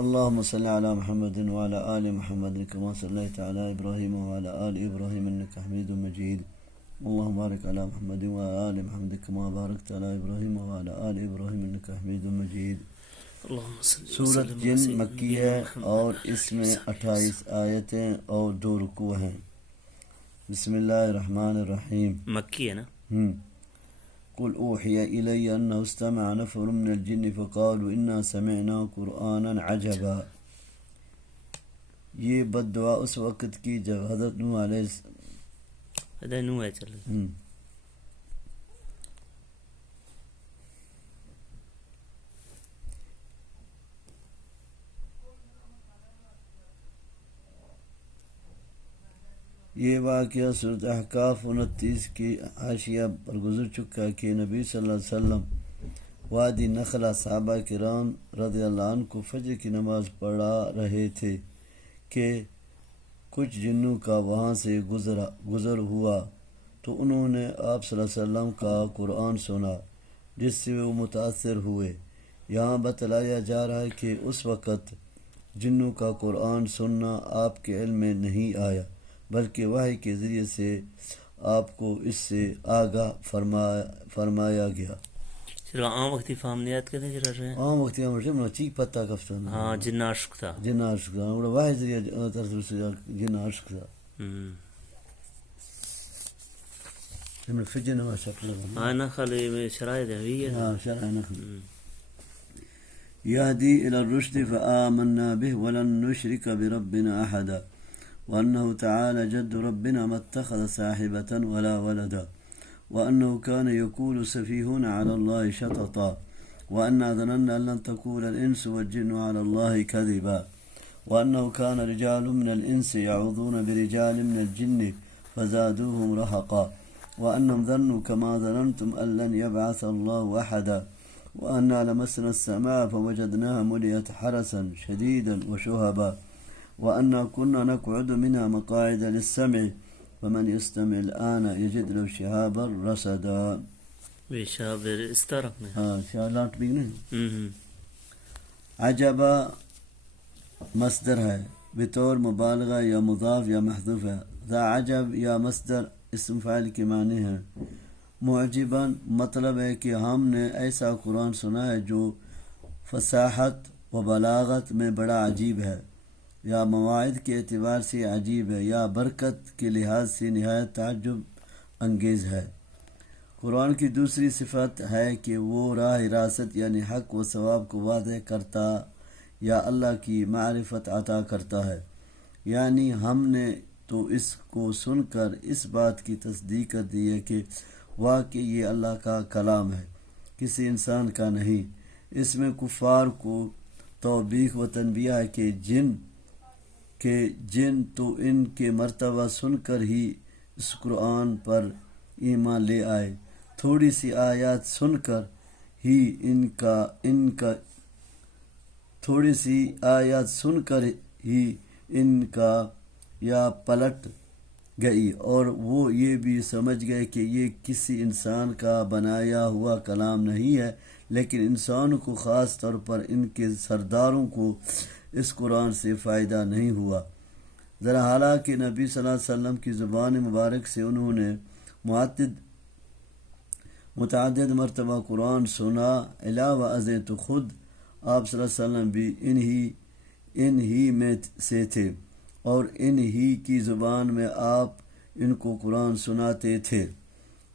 اللهم صل على محمد وعلى آل محمد كما صليت على إبراهيم وعلى آل إبراهيم إنك حميد مجيد. اللهم بارك على محمد وعلى آل محمد كما باركت على إبراهيم وعلى آل إبراهيم إنك حميد مجيد. سورت جن مکی ہے اور اس میں 28 آیتیں اور 2 رکوع ہیں. بسم اللہ الرحمن الرحیم. مکی ہے نا. قل اوحی الی انه استمع نفر من الجن فقالوا انا سمعنا قرآنا عجبا. یہ بد دعا اس وقت کی جب حضرت نوح علیہ یہ واقعہ سورۃ احقاف 29 کی حاشیہ پر گزر چکا کہ نبی صلی اللہ علیہ وسلم وادی نخلا صحابہ کرام رضی اللہ عنہ کو فجر کی نماز پڑھا رہے تھے کہ کچھ جنوں کا وہاں سے گزر ہوا تو انہوں نے آپ صلی اللہ علیہ وسلم کا قرآن سنا جس سے وہ متاثر ہوئے. یہاں بتلایا جا رہا ہے کہ اس وقت جنوں کا قرآن سننا آپ کے علم میں نہیں آیا بلکہ وحی کے ذریعے سے آپ کو اس سے آگاہ فرمایا گیا. عام وقتی فهمنیات کہتے ہیں عام وقتی ہم چیک پتہ کفتن ہاں جن عشق تھا اور وحی ذریعے جن عشق تھا ہم فجر نما شکل ہاں نخل میں شرائط ہے ہاں شرائط نخل يهدي إلى الرشد فآمنا به ولن نشرك بربنا أحدا وأنه تعالى جد ربنا ما اتخذ صاحبة ولا ولدا وأنه كان يقول سفيهون على الله شططا وأنا ظننا أن لن تقول الإنس والجن على الله كذبا وأنه كان رجال من الإنس يعوذون برجال من الجن فزادوهم رهقا وأنهم ظنوا كما ظننتم أن لن يبعث الله أحدا وأنا لمسنا السماء فوجدناها ملئت حرسا شديدا وشهبا وأنا كنا نقعد منها مقاعد للسمع ومن يستمع الآن يجد له شهابا رصدا. شهاب استرق ہاں شہابات بھی نہیں. عجبا مصدر ہے بطور مبالغہ یا مضاف یا محذوف ہے. ذا عجب یا مصدر اسم فاعل کے معنی ہے. معجبا مطلب ہے کہ ہم نے ایسا قرآن سنا ہے جو فصاحت و بلاغت میں بڑا عجیب ہے یا مواعظ کے اعتبار سے عجیب ہے یا برکت کے لحاظ سے نہایت تعجب انگیز ہے. قرآن کی دوسری صفت ہے کہ وہ راہ راست یعنی حق و ثواب کو واضح کرتا یا اللہ کی معرفت عطا کرتا ہے. یعنی ہم نے تو اس کو سن کر اس بات کی تصدیق کر دی ہے کہ واقعی یہ اللہ کا کلام ہے کسی انسان کا نہیں. اس میں کفار کو توبیخ و تنبیہ ہے کہ جن تو ان کے مرتبہ سن کر ہی اس قرآن پر ایمان لے آئے. تھوڑی سی آیات سن کر ہی ان کا یا پلٹ گئی اور وہ یہ بھی سمجھ گئے کہ یہ کسی انسان کا بنایا ہوا کلام نہیں ہے لیکن انسانوں کو خاص طور پر ان کے سرداروں کو اس قرآن سے فائدہ نہیں ہوا. ذرا حالانکہ نبی صلی اللہ علیہ وسلم کی زبان مبارک سے انہوں نے متعدد مرتبہ قرآن سنا. علاوہ ازیں تو خود آپ صلی اللہ علیہ وسلم بھی ان ہی میں سے تھے اور ان ہی کی زبان میں آپ ان کو قرآن سناتے تھے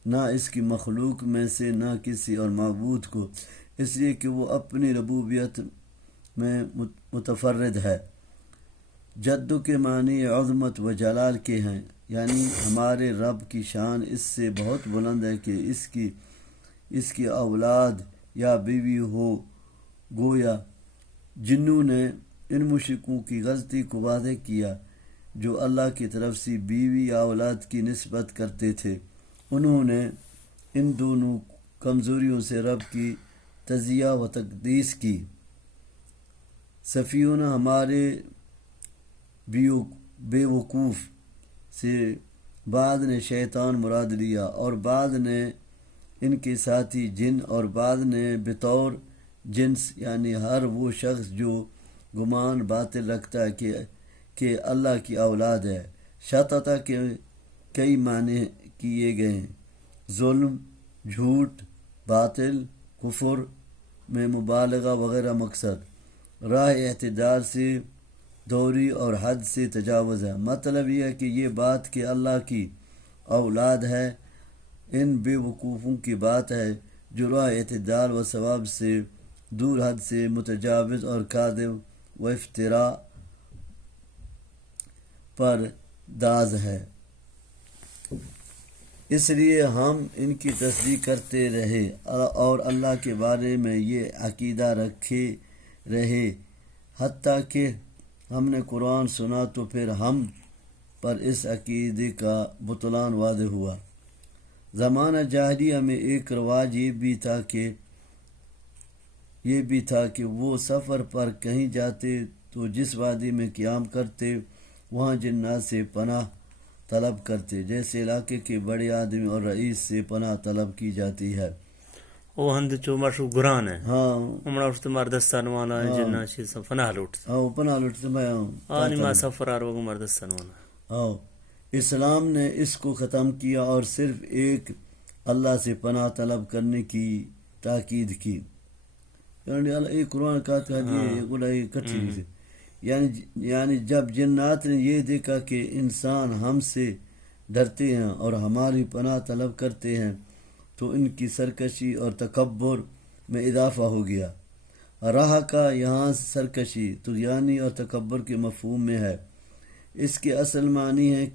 نہ اس کی مخلوق میں سے نہ کسی اور معبود کو اس لیے کہ وہ اپنی ربوبیت میں متفرد ہے. جدو کے معنی عظمت و جلال کے ہیں یعنی ہمارے رب کی شان اس سے بہت بلند ہے کہ اس کی اولاد یا بیوی ہو. گویا جنوں نے ان مشرکوں کی غلطی کو واضح کیا جو اللہ کی طرف سے بیوی یا اولاد کی نسبت کرتے تھے. انہوں نے ان دونوں کمزوریوں سے رب کی تجزیہ و تقدیس کی. صفیون ہمارے بے وقوف سے بعد نے شیطان مراد لیا اور بعد نے ان کے ساتھی جن اور بعد نے بطور جنس یعنی ہر وہ شخص جو گمان باطل رکھتا ہے کہ اللہ کی اولاد ہے۔ شتتا کے کئی معنی کیے گئے ہیں: ظلم، جھوٹ، باطل، کفر میں مبالغہ وغیرہ۔ مقصد راہ اعتدال سے دوری اور حد سے تجاوز ہے۔ مطلب یہ ہے کہ یہ بات کہ اللہ کی اولاد ہے ان بے وقوفوں کی بات ہے جو راہ اعتدال و ثواب سے دور، حد سے متجاوز اور کاذب و افتراء پر داز ہے۔ اس لیے ہم ان کی تصدیق کرتے رہے اور اللہ کے بارے میں یہ عقیدہ رکھے رہے، حتیٰ کہ ہم نے قرآن سنا تو پھر ہم پر اس عقیدے کا بطلان واضح ہوا۔ زمانہ جاہلیہ میں ایک رواج یہ بھی تھا کہ وہ سفر پر کہیں جاتے تو جس وادی میں قیام کرتے وہاں جنات سے پناہ طلب کرتے، جیسے علاقے کے بڑے آدمی اور رئیس سے پناہ طلب کی جاتی ہے۔ وہ ہند چو مشو گران ہے ہاں ہمڑا اس مردستان والا ہے جنہ چیز پناہ لوٹ ہاں پناہ لوٹتے میں آنی ما سفر آر وگو مردستان والا۔ ہاں اسلام نے اس کو ختم کیا اور صرف ایک اللہ سے پناہ طلب کرنے کی تاکید کی۔ یعنی قرآن کا کٹھی یعنی جب جنات نے یہ دیکھا کہ انسان ہم سے ڈرتے ہیں اور ہماری پناہ طلب کرتے ہیں تو ان کی سرکشی اور تکبر میں اضافہ ہو گیا۔ راہ کا یہاں سرکشی، طغیانی اور تکبر کے مفہوم میں ہے۔ اس کے اصل معنی ہے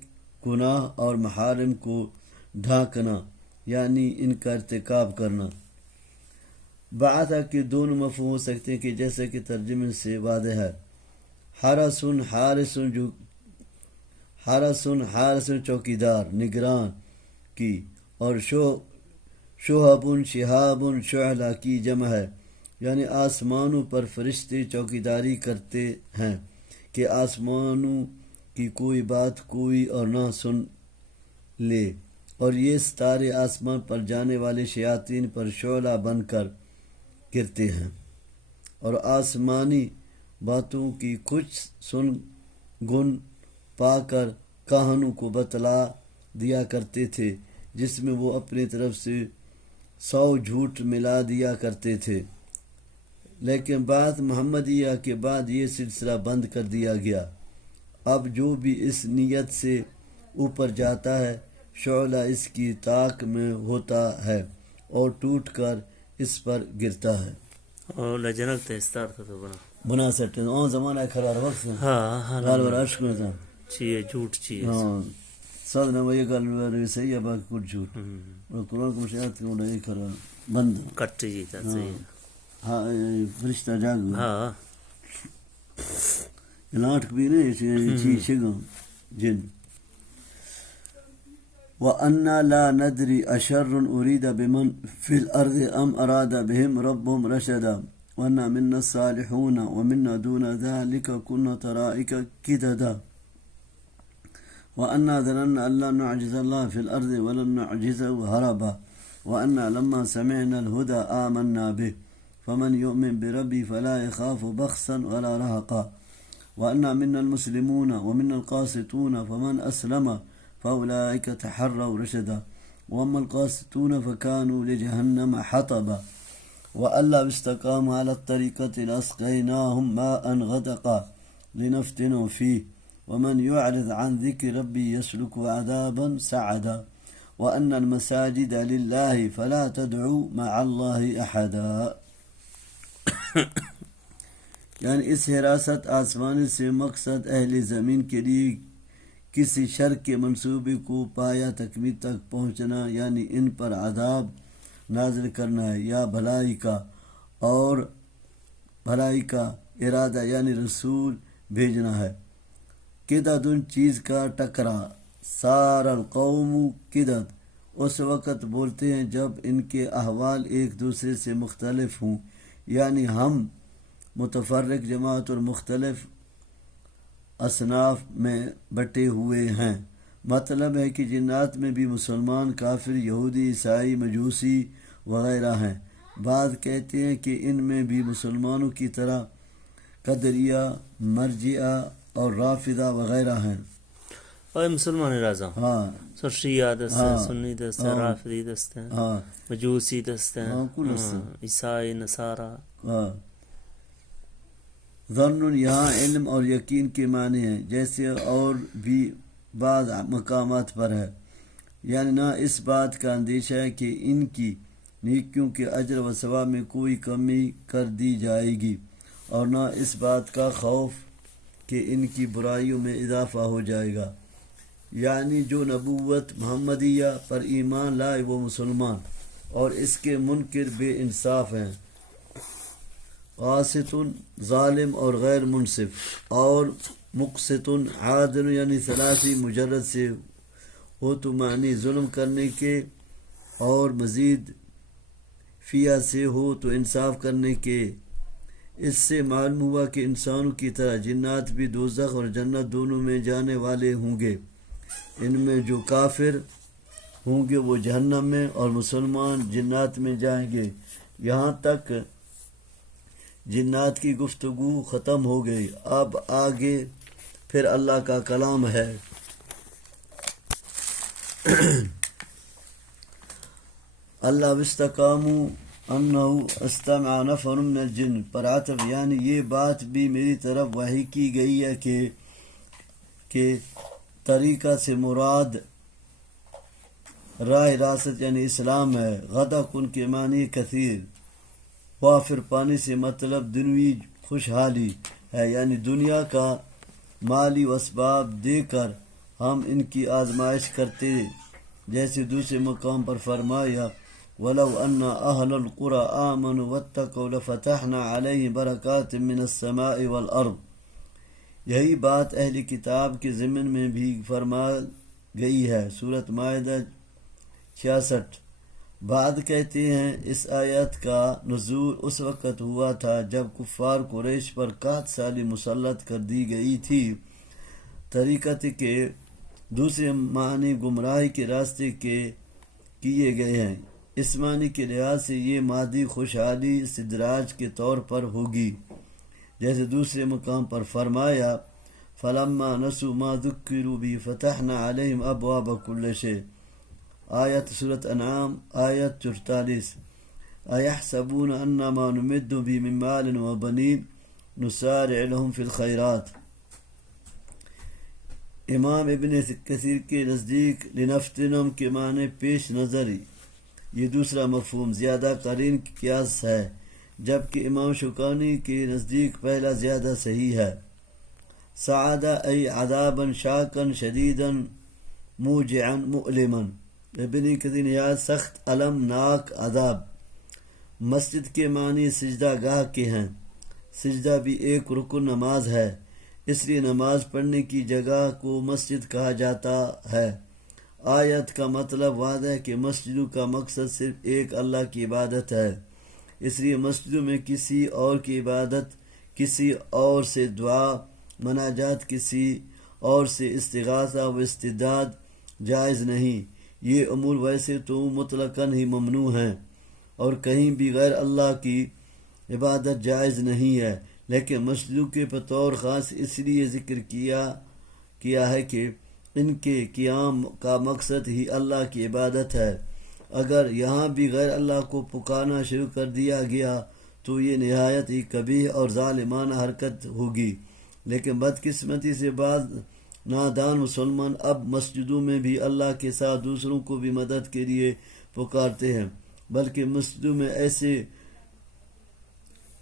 گناہ اور محارم کو ڈھانکنا، یعنی ان کا ارتکاب کرنا۔ بات ہے کہ دونوں مفہوم ہو سکتے ہیں کہ جیسے کہ ترجمے سے واضح ہے۔ حارسن چوکیدار، نگران کی، اور شہابن شعلہ کی جمع ہے، یعنی آسمانوں پر فرشتے چوکیداری کرتے ہیں کہ آسمانوں کی کوئی بات کوئی اور نہ سن لے، اور یہ ستارے آسمان پر جانے والے شیاطین پر شعلہ بن کر گرتے ہیں اور آسمانی باتوں کی کچھ سن گن پا کر کاہنوں کو بتلا دیا کرتے تھے، جس میں وہ اپنی طرف سے 100 جھوٹ ملا دیا کرتے تھے۔ لیکن بعد محمدیہ کے بعد یہ سلسلہ بند کر دیا گیا۔ اب جو بھی اس نیت سے اوپر جاتا ہے شعلہ اس کی طاق میں ہوتا ہے اور ٹوٹ کر اس پر گرتا ہے۔ اور لجنک تیستار تھا تو بنا سکتے ہیں اون زمانہ کھرار وقت سے ہاں غال ور عشق میں تھا چیئے جھوٹ چیئے ہاں ساتھ نہ یہ گال صحیح ہے باقی کچھ جھوٹ اور قرآن کو مشاہد کروں یہ کھرار بند کٹ جی تھا صحیح ہاں فرشتہ جاگ ہاں لاٹک بھی نہیں شگم جن وَأَنَّا لَا نَدْرِي أَشَرٌ أُرِيدَ بِمَنْ فِي الْأَرْضِ أَمْ أَرَادَ بِهِمْ رَبُّهُمْ رَشَدًا وَأَنَّا مِنَّا الصَّالِحُونَ وَمِنَّا دُونَ ذَلِكَ كُنَّا طَرَائِقَ كِدَدًا وَأَنَّا ظَنَنَّا أَن لَّن نُّعْجِزَ اللَّهَ فِي الْأَرْضِ وَلَن نُّعْجِزَهُ هَرَبًا وَأَنَّا لَمَّا سَمِعْنَا الْهُدَىٰ آمَنَّا بِهِ فَمَنْ يُؤْمِن بِرَبِّهِ فَلَا يَخَافُ بَخْسًا وَلَا رَهَقًا وَأَنَّا مِنَّا الْمُسْلِمُونَ وَمِنَّا الْقَاسِطُونَ فَمَنْ أَسْلَمَ فَأُولَٰئِكَ تَحَرَّوْا رَشَدًا وَأَمَّا الْقَاسِطُونَ فَكَانُوا لِجَهَنَّمَ حَطَبًا وَأَن لَّوْ اسْتَقَامُوا عَلَى الطَّرِيقَةِ لَأَسْقَيْنَاهُم مَّاءً غَدَقًا لِّنَفْتِنَهُمْ فِيهِ وَمَنْ يُعْرِضْ عَن ذِكْرِ رَبِّهِ يَسْلُكْهُ عَذَابًا صَعَدًا وَأَنَّ الْمَسَاجِدَ لِلَّهِ فَلَا تَدْعُوا مَعَ اللَّهِ أَحَدًا۔ یعنی اس حراست آسمانی سے مقصد اہل زمین کے لیے کسی شر کے منصوبے کو پایا تکمیل تک پہنچنا، یعنی ان پر عذاب نازل کرنا ہے، یا بھلائی کا ارادہ یعنی رسول بھیجنا ہے۔ قدد ان چیز کا ٹکرا، سار القوم قدد اس وقت بولتے ہیں جب ان کے احوال ایک دوسرے سے مختلف ہوں، یعنی ہم متفرق جماعت اور مختلف اصناف میں بٹے ہوئے ہیں۔ مطلب ہے کہ جنات میں بھی مسلمان، کافر، یہودی، عیسائی، مجوسی وغیرہ ہیں۔ بعض کہتے ہیں کہ ان میں بھی مسلمانوں کی طرح قدریہ، مرجئہ اور رافضہ وغیرہ ہیں۔ اور مسلمان رازا ہاں شیعہ دست ہے، ہاں سنی دست ہے، ہاں رافضی دست ہے، ہاں مجوسی دست ہے، ہاں کل دست ہے۔ عیسائی، نصارہ۔ ہاں ظن یہاں علم اور یقین کے معنی ہیں، جیسے اور بھی بعض مقامات پر ہے، یعنی نہ اس بات کا اندیشہ ہے کہ ان کی نیکیوں کے اجر و ثواب میں کوئی کمی کر دی جائے گی، اور نہ اس بات کا خوف کہ ان کی برائیوں میں اضافہ ہو جائے گا، یعنی جو نبوت محمدیہ پر ایمان لائے وہ مسلمان، اور اس کے منکر بے انصاف ہیں، قاسط ظالم اور غیر منصف، اور مقسط عادل یعنی ثلاثی مجرد سے ہو تو معنی ظلم کرنے کے، اور مزید فیہ سے ہو تو انصاف کرنے کے۔ اس سے معلوم ہوا کہ انسانوں کی طرح جنات بھی دوزخ اور جنت دونوں میں جانے والے ہوں گے، ان میں جو کافر ہوں گے وہ جہنم میں، اور مسلمان جنات میں جائیں گے۔ یہاں تک جنات کی گفتگو ختم ہو گئی، اب آگے پھر اللہ کا کلام ہے۔ اللہ واستقاموا انہ استمع نفر من الجن پر عطف، یعنی یہ بات بھی میری طرف وحی کی گئی ہے کہ طریقہ سے مراد راہ راست یعنی اسلام ہے۔ غدا کن کے معنی کثیر، وافر پانی سے مطلب دنوی خوشحالی ہے، یعنی دنیا کا مالی اسباب دے کر ہم ان کی آزمائش کرتے، جیسے دوسرے مقام پر فرمایا وَلَوْ أَنَّ أَهْلَ الْقُرَىٰ آمَنُوا وَاتَّقَوْا لَفَتَحْنَا عَلَيْهِمْ بَرَكَاتٍ مِّنَ السَّمَاءِ وَالْأَرْضِ۔ یہی بات اہل کتاب کے ضمن میں بھی فرما گئی ہے، سورۃ مائدہ 66۔ بعد کہتے ہیں اس آیت کا نزول اس وقت ہوا تھا جب کفار قریش پر 61 سالی مسلط کر دی گئی تھی۔ طریقت کے دوسرے معنی گمراہی کے راستے کے کیے گئے ہیں، اس معنی کے لحاظ سے یہ مادی خوشحالی استدراج کے طور پر ہوگی، جیسے دوسرے مقام پر فرمایا فَلَمَّا نَسُوا مَا ذُكِّرُوا بِهِ فَتَحْنَا عَلَيْهِمْ أَبْوَابَ كُلِّ شَيْءٍ۔ آیت سورۃ انعام آیت 44۔ اَيَحْسَبُونَ أَنَّمَا نُمِدُّ بِهِ مِن مَالٍ وَبَنِينَ نُسَارِعُ لَهُمْ فِي الْخَيْرَاتِ۔ امام ابن کثیر کے نزدیک لنفتنم کے معنی پیش نظری، یہ دوسرا مفہوم زیادہ قرین قیاس ہے، جبکہ امام شوکانی کے نزدیک پہلا زیادہ صحیح ہے۔ سعادہ ای عذابا شاکا شدیدا موجعا مؤلما، ابن کثیر نے سخت المناک عذاب۔ مسجد کے معنی سجدہ گاہ کے ہیں، سجدہ بھی ایک رکن نماز ہے، اس لیے نماز پڑھنے کی جگہ کو مسجد کہا جاتا ہے۔ آیت کا مطلب واضح ہے کہ مسجدوں کا مقصد صرف ایک اللہ کی عبادت ہے، اس لیے مسجدوں میں کسی اور کی عبادت، کسی اور سے دعا مناجات، کسی اور سے استغاثہ و استداد جائز نہیں۔ یہ امور ویسے تو مطلقاً ہی ممنوع ہیں اور کہیں بھی غیر اللہ کی عبادت جائز نہیں ہے، لیکن مسجدوں کے بطور خاص اس لیے ذکر کیا ہے کہ ان کے قیام کا مقصد ہی اللہ کی عبادت ہے۔ اگر یہاں بھی غیر اللہ کو پکارنا شروع کر دیا گیا تو یہ نہایت ہی قبیح اور ظالمانہ حرکت ہوگی، لیکن بدقسمتی سے بعض نادان مسلمان اب مسجدوں میں بھی اللہ کے ساتھ دوسروں کو بھی مدد کے لیے پکارتے ہیں، بلکہ مسجدوں میں ایسے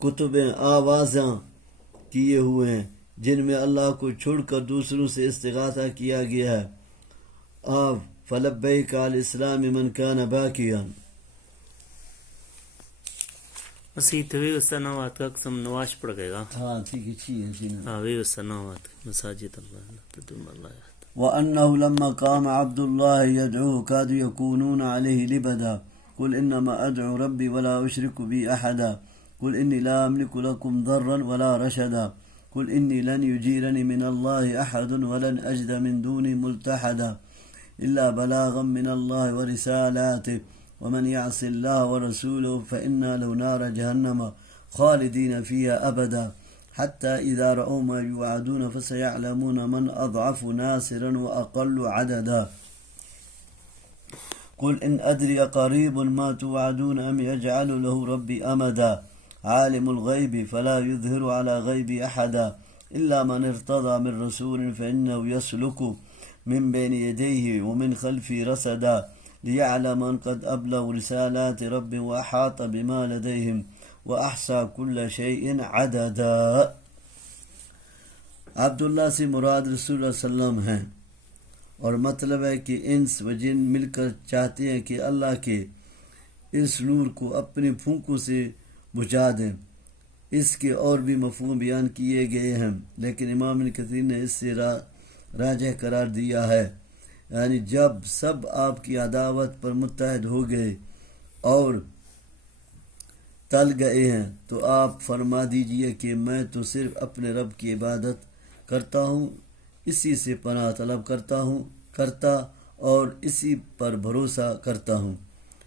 کتبیں آوازاں کیے ہوئے ہیں جن میں اللہ کو چھوڑ کر دوسروں سے استغاثہ کیا گیا ہے۔ آپ فلبیک علی الاسلام من کان باکیا۔ اسی توی استنوات کا قسم نواش پڑ گئے گا۔ ہاں ٹھیک ہے، ہاں وی استنوات مساجد اللہ تدوم اللہ۔ وَأَنَّهُ لَمَّا قَامَ عَبْدُ اللَّهِ يَدْعُوهُ كَادُوا يَكُونُونَ عَلَيْهِ لِبَدًا قُلْ إِنَّمَا أَدْعُو رَبِّي وَلَا أُشْرِكُ بِهِ أَحَدًا قُلْ إِنِّي لَا أَمْلِكُ لَكُمْ ضَرًّا وَلَا رَشَدًا قُلْ إِنِّي لَنْ يُجِيرَنِي مِنَ اللَّهِ أَحَدٌ وَلَنْ أَجِدَ مِنْ دُونِهِ مُلْتَحَدًا إِلَّا بَلَاغًا مِنَ اللَّهِ وَرِسَالَاتِهِ وَمَنْ يَعْصِ اللَّهَ وَرَسُولَهُ فَإِنَّ لَهُ نَارَ جَهَنَّمَ خَالِدِينَ فِيهَا أَبَدًا حتى إذا رأوا ما يوعدون فسيعلمون من أضعف ناصرا وأقل عددا قل إن أدري قريب ما توعدون أم يجعل له ربي أمدا عالم الغيب فلا يظهر على غيب أحدا إلا من ارتضى من رسول فإنه يسلك من بين يديه ومن خلفه رصدا ليعلم أن قد أبلغوا رسالات رب وأحاط بما لديهم وأحصى كل شيء عددا. عبداللہ سے مراد رسول اللہ صلی اللہ علیہ وسلم ہیں، اور مطلب ہے کہ انس و جن مل کر چاہتے ہیں کہ اللہ کے اس نور کو اپنی پھونکوں سے بجھا دیں۔ اس کے اور بھی مفہوم بیان کیے گئے ہیں، لیکن امام ابن کثیر نے اس سے راجح قرار دیا ہے، یعنی جب سب آپ کی عداوت پر متحد ہو گئے اور تل گئے ہیں تو آپ فرما دیجئے کہ میں تو صرف اپنے رب کی عبادت کرتا ہوں، اسی سے پناہ طلب کرتا اور اسی پر بھروسہ کرتا ہوں،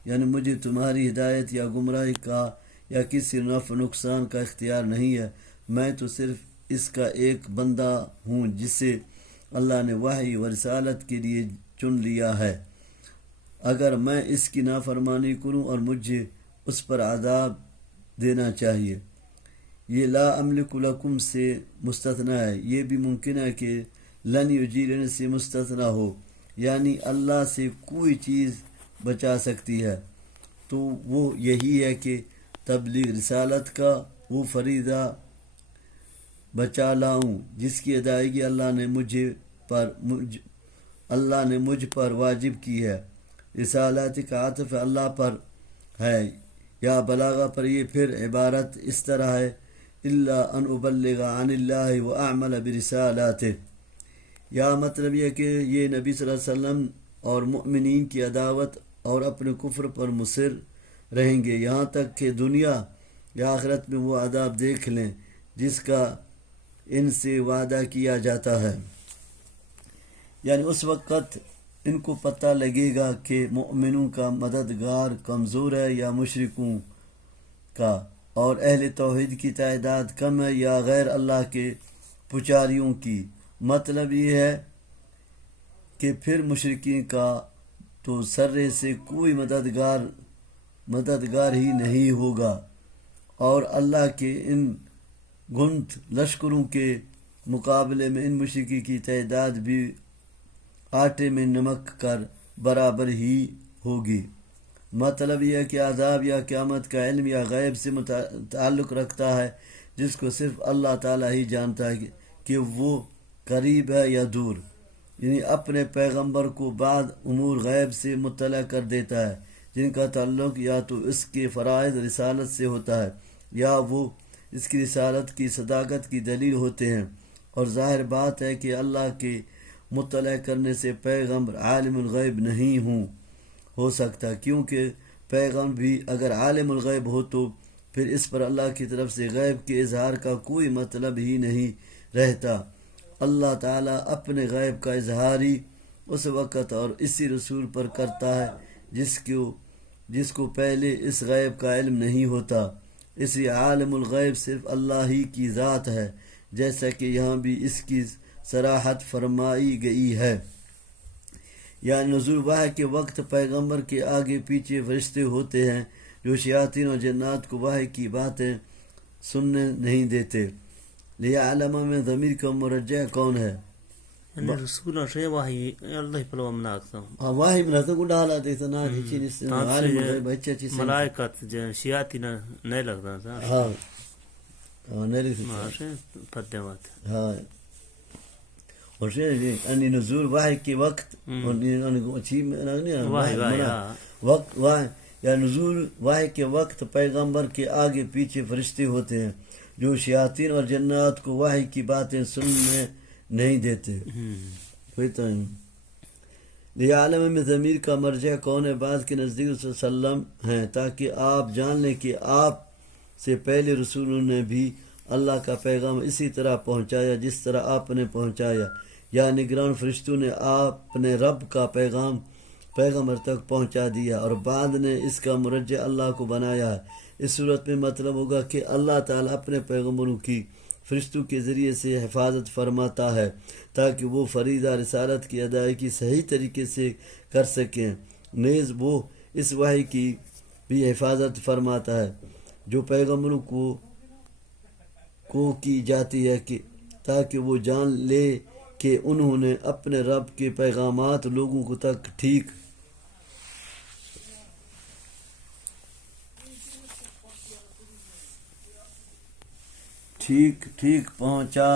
یعنی مجھے تمہاری ہدایت یا گمراہی کا یا کسی نفع نقصان کا اختیار نہیں ہے، میں تو صرف اس کا ایک بندہ ہوں جسے اللہ نے وحی و رسالت کے لیے چن لیا ہے۔ اگر میں اس کی نافرمانی کروں اور مجھے اس پر عذاب دینا چاہیے۔ یہ لا املک لکم سے مستثنیٰ ہے، یہ بھی ممکن ہے کہ لن یجیرن سے مستثنیٰ ہو، یعنی اللہ سے کوئی چیز بچا سکتی ہے، تو وہ یہی ہے کہ تبلیغ رسالت کا وہ فریضہ بچا لاؤں جس کی ادائیگی اللہ نے مجھ پر واجب کی ہے۔ رسالت کا عطف اللہ پر ہے یا بلاغہ پر، یہ پھر عبارت اس طرح ہے الا ان ابلغ عن اللہ واعمل برسالاتہ، یا مطلب یہ کہ یہ نبی صلی اللہ علیہ وسلم اور مؤمنین کی عداوت اور اپنے کفر پر مصر رہیں گے یہاں تک کہ دنیا یا آخرت میں وہ عذاب دیکھ لیں جس کا ان سے وعدہ کیا جاتا ہے، یعنی اس وقت ان کو پتہ لگے گا کہ مؤمنوں کا مددگار کمزور ہے یا مشرکوں کا، اور اہل توحید کی تعداد کم ہے یا غیر اللہ کے پجاریوں کی۔ مطلب یہ ہے کہ پھر مشرکین کا تو سرے سے کوئی مددگار ہی نہیں ہوگا، اور اللہ کے ان گنت لشکروں کے مقابلے میں ان مشرکی کی تعداد بھی آٹے میں نمک کر برابر ہی ہوگی۔ مطلب یہ ہے کہ عذاب یا قیامت کا علم یا غیب سے تعلق رکھتا ہے جس کو صرف اللہ تعالیٰ ہی جانتا ہے کہ وہ قریب ہے یا دور، یعنی اپنے پیغمبر کو بعض امور غیب سے مطلع کر دیتا ہے جن کا تعلق یا تو اس کے فرائض رسالت سے ہوتا ہے یا وہ اس کی رسالت کی صداقت کی دلیل ہوتے ہیں، اور ظاہر بات ہے کہ اللہ کے مطلع کرنے سے پیغمبر عالم الغیب نہیں ہو سکتا، کیونکہ پیغمبر بھی اگر عالم الغیب ہو تو پھر اس پر اللہ کی طرف سے غیب کے اظہار کا کوئی مطلب ہی نہیں رہتا۔ اللہ تعالیٰ اپنے غیب کا اظہار ہی اس وقت اور اسی رسول پر کرتا ہے جس کو پہلے اس غیب کا علم نہیں ہوتا، اس لیے عالم الغیب صرف اللہ ہی کی ذات ہے، جیسا کہ یہاں بھی اس کی صراحت فرمائی گئی ہے۔ یا نزول وحی کے وقت پیغمبر کے آگے پیچھے فرشتے ہوتے ہیں جو شیاطین اور جنات کو وحی کی باتیں سننے نہیں دیتے۔ لیعلم میں ضمیر کا مرجع کون ہے؟ یعنی رسول سے وحی اللہ پلو مناکتا وحی مناکتا کو ڈالا دیتا نا چین اس نے عالم الغیب اچھا چیز ملائکت شیاطین نہیں لگتا تھا، ہاں نہیں لگتا ماشے پتہ بات ہاں، اور ان نزول وحی کے وقت وقت یا نزول وحی کے وقت پیغمبر کے آگے پیچھے فرشتے ہوتے ہیں جو شیاطین اور جنات کو وحی کی باتیں سننے نہیں دیتے۔ لیعلم میں ضمیر کا مرجع کون ہے؟ بعض کے نزدیک صلی اللہ علیہ وسلم ہیں تاکہ آپ جان لیں کہ آپ سے پہلے رسولوں نے بھی اللہ کا پیغام اسی طرح پہنچایا جس طرح آپ نے پہنچایا، یا نگران فرشتوں نے اپنے رب کا پیغمبر تک پہنچا دیا اور بعد نے اس کا مرجع اللہ کو بنایا ہے۔ اس صورت میں مطلب ہوگا کہ اللہ تعالیٰ اپنے پیغمبروں کی فرشتوں کے ذریعے سے حفاظت فرماتا ہے تاکہ وہ فریضہ رسالت کی ادائیگی صحیح طریقے سے کر سکیں۔ نیز وہ اس وحی کی بھی حفاظت فرماتا ہے جو پیغمبروں کو کی جاتی ہے کہ تاکہ وہ جان لے کہ انہوں نے اپنے رب کے پیغامات لوگوں کو تک ٹھیک پہنچا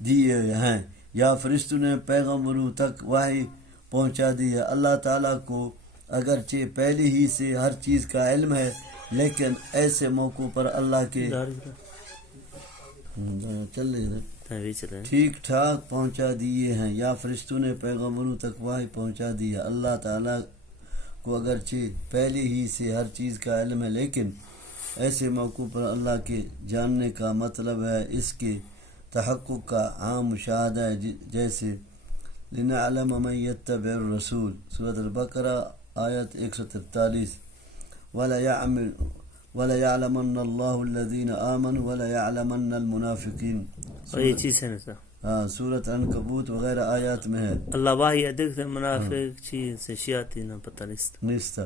دیے ہیں یا فرشتوں نے پیغمبروں تک وحی پہنچا دی ہے۔ اللہ تعالیٰ کو اگرچہ پہلے ہی سے ہر چیز کا علم ہے، لیکن ایسے موقعوں پر اللہ کے ٹھیک ٹھاک پہنچا دیے ہیں یا فرشتوں نے پیغمبروں تک وحی پہنچا دی ہے۔ اللہ تعالیٰ کو اگرچہ پہلے ہی سے ہر چیز کا علم ہے، لیکن ایسے موقعوں پر اللہ کے جاننے کا مطلب ہے اس کے تحقق کا عام مشاہدہ ہے، جیسے لِنَعْلَمَ مَن يَتَّبِعُ الرَّسُولَ سورۃ البقرہ آیت 143 وَلَيَعْلَمَنَّ اللَّهُ الَّذِينَ آمَنُوا وَلَيَعْلَمَنَّ الْمُنَافِقِينَ اور یہ چیز ہے نا سورۃ عنکبوت وغیرہ آیات میں ہے۔ اللہ واہی ادھک سے منافق چیز سے شیاتی نہ پتہ نستا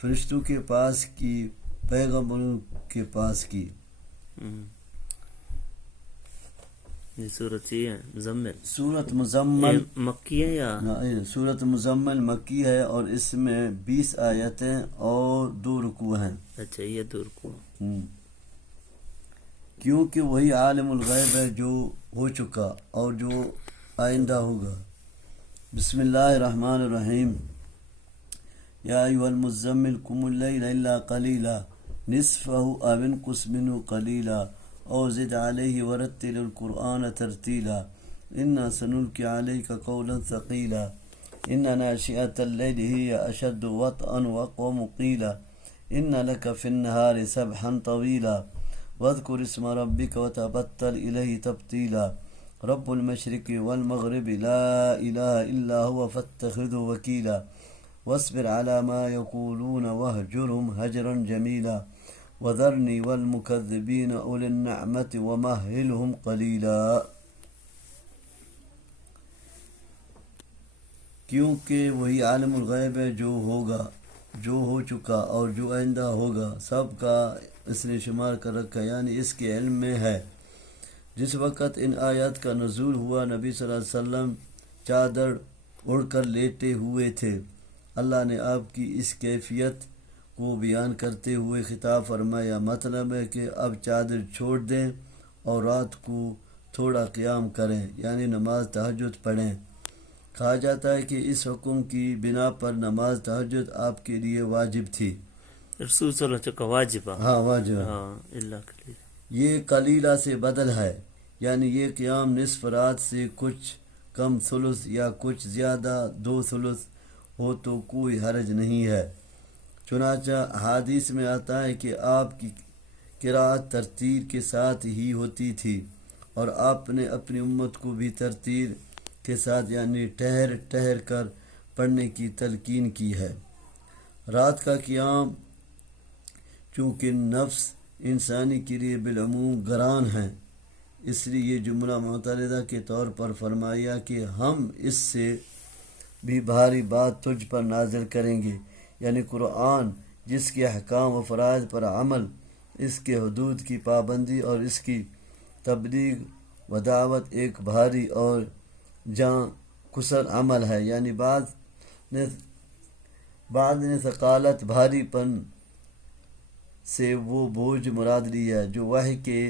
فرشتوں کے پاس کی، پیغمبروں کے پاس کی۔ یہ صورت یہ ہے مزمل، سورت مزمل مکی ہے یا سورت مزمل مکی ہے اور اس میں 20 آیتیں اور 2 رکوع ہیں۔ اچھا یہ 2 رکوع، کیونکہ وہی عالم الغیب ہے جو ہو چکا اور جو آئندہ ہوگا۔ بسم اللہ الرحمن الرحیم۔ یا ایھا المزمل قم اللیل الا قلیلا نصفہ او انقص منہ قلیلا او زد علیہ ورتل القرآن ترتیلا انا سنلقی علیک قولا ثقیلا ان ناشئۃ اللیل ہی اشد وطئا واقوم قیلا ان لک فی النہار سبحا طویلا واذکر اسم ربک وتبتل الیہ تبتیلا رب المشرق والمغرب لا الہ الا هو فاتخذه وکیلا واصبر على ما يقولون واهجرهم هجرا جميلا وذرني والمكذبين أولي النعمة ومهلهم قليلا۔ کیونکہ وہی عالم الغیب ہے جو ہوگا، جو ہو چکا اور جو آئندہ ہوگا، سب کا اس نے شمار کر رکھا، یعنی اس کے علم میں ہے۔ جس وقت ان آیات کا نزول ہوا نبی صلی اللہ علیہ وسلم چادر اڑ کر لیٹے ہوئے تھے۔ اللہ نے آپ کی اس کیفیت کو بیان کرتے ہوئے خطاب فرمایا، مطلب ہے کہ اب چادر چھوڑ دیں اور رات کو تھوڑا قیام کریں، یعنی نماز تہجد پڑھیں۔ کہا جاتا ہے کہ اس حکم کی بنا پر نماز تہجد آپ کے لیے واجب تھی۔ رسول صلی اللہ علیہ وسلم کا واجب ہے، ہاں واجب ہے۔ ہاں اللہ کے لیے یہ قلیلہ سے بدل ہے، یعنی یہ قیام نصف رات سے کچھ کم ثلث یا کچھ زیادہ 2 ثلث ہو تو کوئی حرج نہیں ہے۔ چنانچہ حدیث میں آتا ہے کہ آپ کی قرأت ترتیل کے ساتھ ہی ہوتی تھی اور آپ نے اپنی امت کو بھی ترتیل کے ساتھ یعنی ٹھہر ٹھہر کر پڑھنے کی تلقین کی ہے۔ رات کا قیام چونکہ نفس انسانی کے لیے بالعموم گران ہے، اس لیے یہ جملہ معترضہ کے طور پر فرمایا کہ ہم اس سے بھی بھاری بات تجھ پر نازل کریں گے، یعنی قرآن جس کے احکام و فرائض پر عمل، اس کے حدود کی پابندی اور اس کی تبلیغ و دعوت ایک بھاری اور جاں کسر عمل ہے، یعنی بعد نے ثقالت بھاری پن سے وہ بوجھ مراد لیا جو وحی کے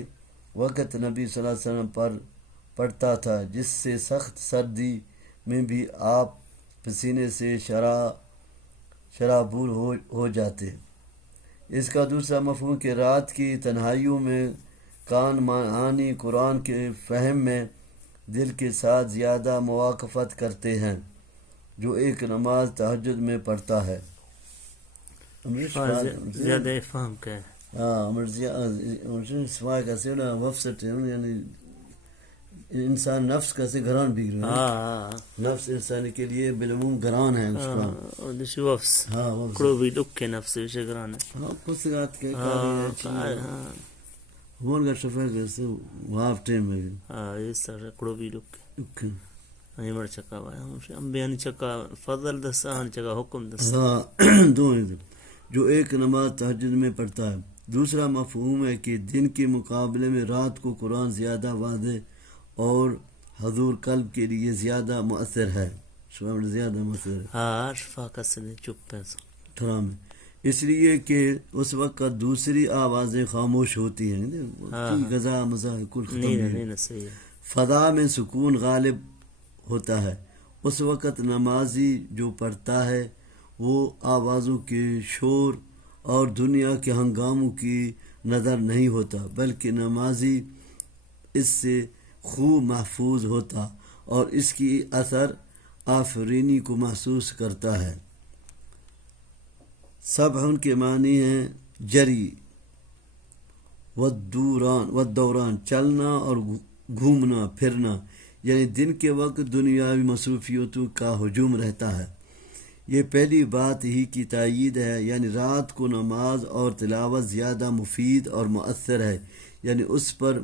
وقت نبی صلی اللہ علیہ وسلم پر پڑتا تھا، جس سے سخت سردی میں بھی آپ پسینے سے شرابور ہو جاتے۔ اس کا دوسرا مفہوم کہ رات کی تنہائیوں میں کان معانی قرآن کے فہم میں دل کے ساتھ زیادہ مواقفت کرتے ہیں جو ایک نماز تہجد میں پڑھتا ہے۔ زیادہ فہم کا ہے، یعنی انسان نفس کا سے گران بھی نفس انسان کے لیے بالعموم گران ہے اس کا۔ ہمون کا شفا کیسے واف ٹیم میں یہ سر کڑو بھی لوگ اوکے ہمیں بڑا چکا ہوا ہے ہم بیانی چکا فضل دسا ہن چکا حکم دسا ہاں دو ہیں جو ایک نماز تہجد میں پڑھتا ہے. دوسرا مفہوم ہے کہ دن کے مقابلے میں رات کو قرآن زیادہ واضح اور حضور قلب کے لیے زیادہ مؤثر ہے. زیادہ مؤثر ہے ہاں شفا کا سنے چپ پیسا تھوڑا میں اس لیے کہ اس وقت دوسری آوازیں خاموش ہوتی ہیں. غذا مزہ کل ختم نہیں صحیح ہے. فضا میں سکون غالب ہوتا ہے. اس وقت نمازی جو پڑھتا ہے وہ آوازوں کے شور اور دنیا کے ہنگاموں کی نظر نہیں ہوتا بلکہ نمازی اس سے خوب محفوظ ہوتا اور اس کی اثر آفرینی کو محسوس کرتا ہے. سبح کے معنی ہیں جری والدوران چلنا اور گھومنا پھرنا، یعنی دن کے وقت دنیاوی مصروفیتوں کا ہجوم رہتا ہے. یہ پہلی بات ہی کی تائید ہے، یعنی رات کو نماز اور تلاوت زیادہ مفید اور مؤثر ہے، یعنی اس پر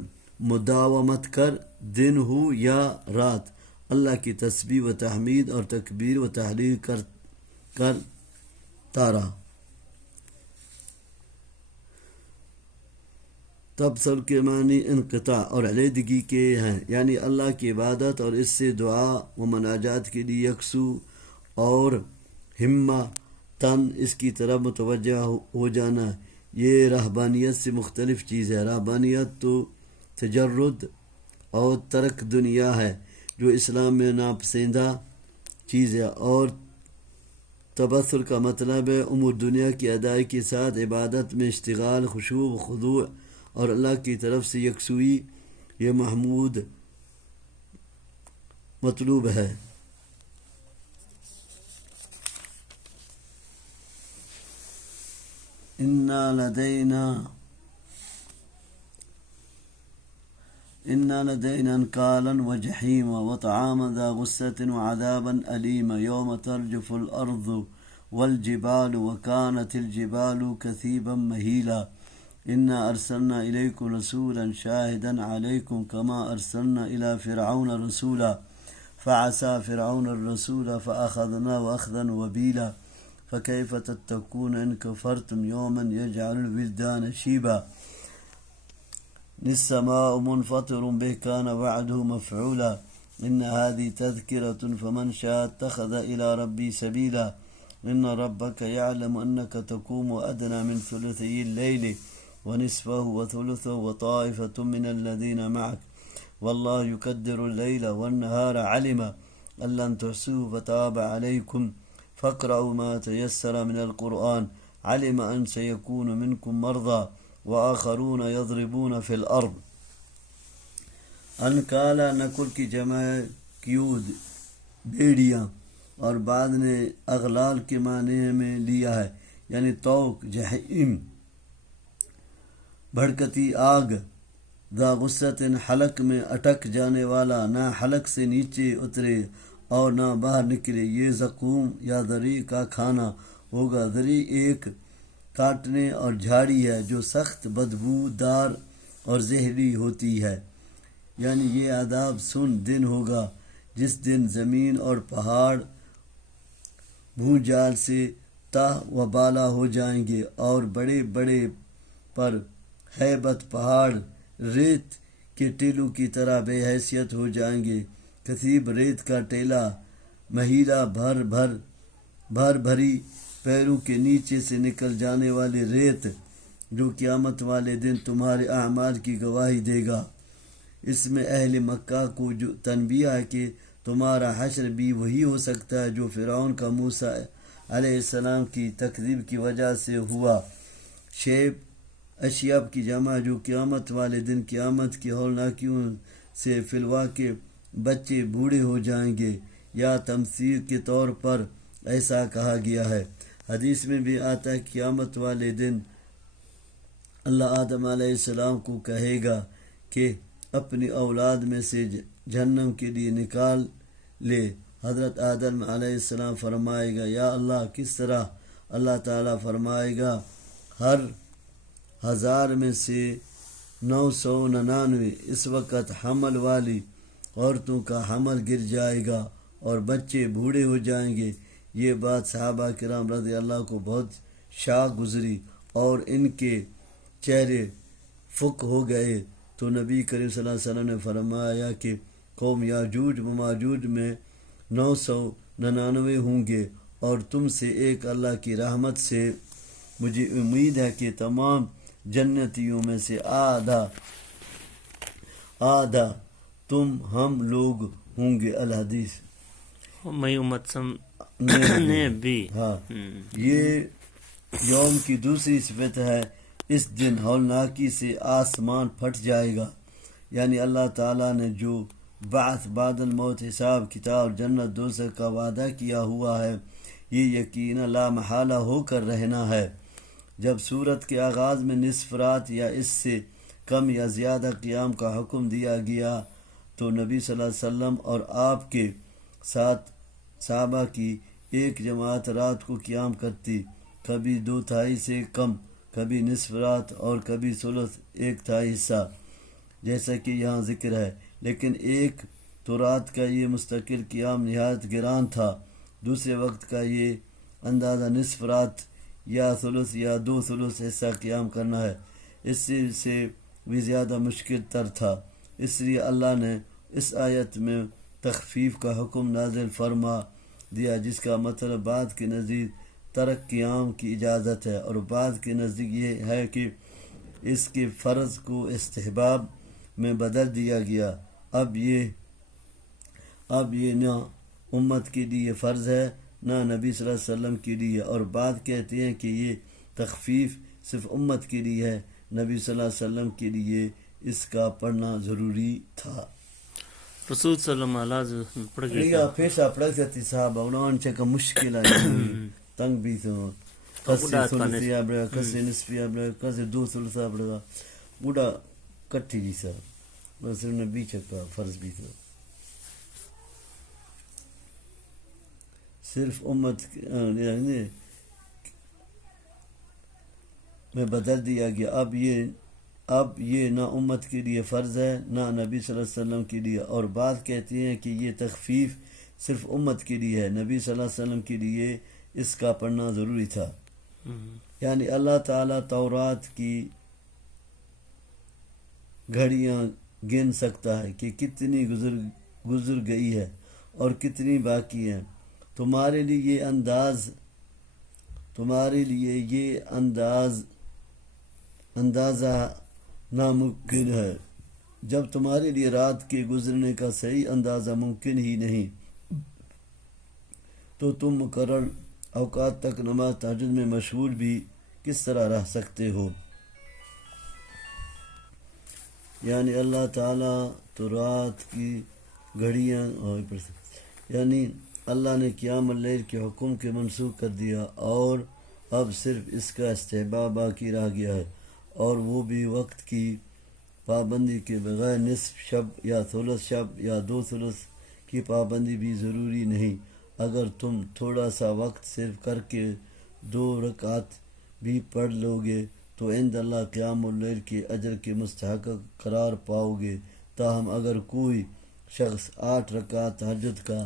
مداومت کر دن ہو یا رات اللہ کی تسبیح و تحمید اور تکبیر و تحلیل کرتا رہا. تبصر کے معنی انقطاع اور علیحدگی کے ہیں، یعنی اللہ کی عبادت اور اس سے دعا و مناجات کے لیے یکسو اور ہمہ تن اس کی طرف متوجہ ہو جانا. یہ رہبانیت سے مختلف چیز ہے. رہبانیت تو تجرد اور ترک دنیا ہے جو اسلام میں ناپسندیدہ چیز ہے، اور تبصر کا مطلب ہے امور دنیا کی ادائی کے ساتھ عبادت میں اشتغال، خشوع و خضوع اور اللہ کی طرف سے یکسوئی. یہ محمود مطلوب ہے. إنا لدينا أنكالا وجحيما وطعاما ذا غصة وعذابا أليما يوم ترجف الأرض والجبال وكانت الجبال كثيبا مهيلا إنا أرسلنا إليكم رسولا شاهدا عليكم كما أرسلنا إلى فرعون رسولا فعصى فرعون الرسول فأخذناه أخذا وبيلا فكيف تتقون إن كفرتم يوما يجعل الولدان شيبا السماء منفطر به كان وعده مفعولا إن هذه تذكرة فمن شاء اتخذ إلى ربي سبيلا إن ربك يعلم أنك تقوم أدنى من ثلثي الليل ونصفه وثلثه وطائفة من الذين معك والله يقدر الليل والنهار علم أن لن تحصوه فتاب عليكم فاقرأوا ما تيسر من القرآن علم أن سيكون منكم مرضى وآخرون يضربون في الأرض. انکالا نکل کی جمع کیود بیڑیاں، اور بعد نے اغلال کے معنی میں لیا ہے، یعنی توق جہنم بھڑکتی آگ. ذا غصت حلق میں اٹک جانے والا، نہ حلق سے نیچے اترے اور نہ باہر نکلے. یہ زقوم یا ذری کا کھانا ہوگا. ذری ایک کاٹنے اور جھاڑی ہے جو سخت بدبو دار اور زہری ہوتی ہے. یعنی یہ عذاب سن دن ہوگا جس دن زمین اور پہاڑ بھوجال سے تہ و بالا ہو جائیں گے اور بڑے بڑے پر ہیبت پہاڑ ریت کے ٹیلوں کی طرح بے حیثیت ہو جائیں گے. کثیب ریت کا ٹیلا، مہیلا بھر بھری پیروں کے نیچے سے نکل جانے والی ریت جو قیامت والے دن تمہارے اعمال کی گواہی دے گا. اس میں اہل مکہ کو جو تنبیہ ہے کہ تمہارا حشر بھی وہی ہو سکتا ہے جو فرعون کا موسیٰ علیہ السلام کی تکذیب کی وجہ سے ہوا. شیب اشیاب کی جمع جو قیامت والے دن قیامت کی ہولناکیوں سے فلوا کے بچے بوڑھے ہو جائیں گے، یا تمثیل کے طور پر ایسا کہا گیا ہے. حدیث میں بھی آتا ہے قیامت والے دن اللہ آدم علیہ السلام کو کہے گا کہ اپنی اولاد میں سے جہنم کے لیے نکال لے. حضرت آدم علیہ السلام فرمائے گا یا اللہ کس طرح؟ اللہ تعالیٰ فرمائے گا ہر 1000 میں سے 999 اس وقت حمل والی عورتوں کا حمل گر جائے گا اور بچے بوڑھے ہو جائیں گے۔ یہ بات صحابہ کرام رضی اللہ کو بہت شاک گزری اور ان کے چہرے فک ہو گئے، تو نبی کریم صلی اللہ علیہ وسلم نے فرمایا کہ قوم یاجوج و ماجوج میں 999 ہوں گے، اور تم سے ایک اللہ کی رحمت سے مجھے امید ہے کہ تمام جنتیوں میں سے آدھا تم ہم لوگ ہوں گے۔ الحدیث میں امت سم نے بھی ہاں، یہ یوم کی دوسری صفت ہے۔ اس دن ہولناکی سے آسمان پھٹ جائے گا، یعنی اللہ تعالیٰ نے جو بعث بعد الموت، حساب کتاب، جنت دوزخ کا وعدہ کیا ہوا ہے، یہ یقینا لا محالہ ہو کر رہنا ہے۔ جب سورت کے آغاز میں نصف رات یا اس سے کم یا زیادہ قیام کا حکم دیا گیا تو نبی صلی اللہ علیہ وسلم اور آپ کے ساتھ صحابہ کی ایک جماعت رات کو قیام کرتی، کبھی 2/3 سے کم، کبھی نصف رات اور کبھی ثلث 1/3 حصہ، جیسا کہ یہاں ذکر ہے۔ لیکن ایک تو رات کا یہ مستقل قیام نہایت گران تھا، دوسرے وقت کا یہ اندازہ نصف رات یا ثلث یا 2/3 حصہ قیام کرنا ہے، اس سے بھی زیادہ مشکل تر تھا۔ اس لیے اللہ نے اس آیت میں تخفیف کا حکم نازل فرما دیا، جس کا مطلب بعض کے نزدیک ترک قیام کی اجازت ہے، اور بعض کے نزدیک یہ ہے کہ اس کے فرض کو استحباب میں بدل دیا گیا۔ اب یہ نہ امت کے لیے فرض ہے نہ نبی صلی اللہ علیہ وسلم کے لیے، اور بعض کہتے ہیں کہ یہ تخفیف صرف امت کے لیے ہے، نبی صلی اللہ علیہ وسلم کے لیے اس کا پڑھنا ضروری تھا۔ رسول صلی اللہ علیہ وسلم پڑھ یا گیا پیسہ پڑھ سکتی صاحب انہوں چکا مشکل ہے تنگ بھی تو کسی ثلثی آبڑا کسی نصفی آبڑا کسی 2/3 آبڑا بوڑا کٹھی بھی سا بس انہیں بھی چکا فرض بھی تو صرف امت میں بدل دیا گیا۔ اب یہ نہ امت کے لیے فرض ہے نہ نبی صلی اللہ علیہ وسلم کے لیے، اور بعض کہتے ہیں کہ یہ تخفیف صرف امت کے لیے ہے، نبی صلی اللہ علیہ وسلم کے لیے اس کا پڑھنا ضروری تھا۔ یعنی اللہ تعالیٰ تورات کی گھڑیاں گن سکتا ہے کہ کتنی گزر گئی ہے اور کتنی باقی ہیں۔ تمہارے لیے یہ اندازہ ناممکن ہے، جب تمہارے لیے رات کے گزرنے کا صحیح اندازہ ممکن ہی نہیں تو تم مقرر اوقات تک نماز تہجد میں مشغول بھی کس طرح رہ سکتے ہو؟ یعنی اللہ تعالیٰ تو رات کی گھڑیاں یعنی اللہ نے قیام اللیل کے حکم کے منسوخ کر دیا، اور اب صرف اس کا استحباب باقی رہ گیا ہے، اور وہ بھی وقت کی پابندی کے بغیر نصف شب یا ثلث شب یا 2/3 کی پابندی بھی ضروری نہیں۔ اگر تم تھوڑا سا وقت صرف کر کے 2 رکعت بھی پڑھ لو گے تو عند اللہ قیام اللیل کے اجر کے مستحق قرار پاؤ گے۔ تاہم اگر کوئی شخص 8 رکعت تہجد کا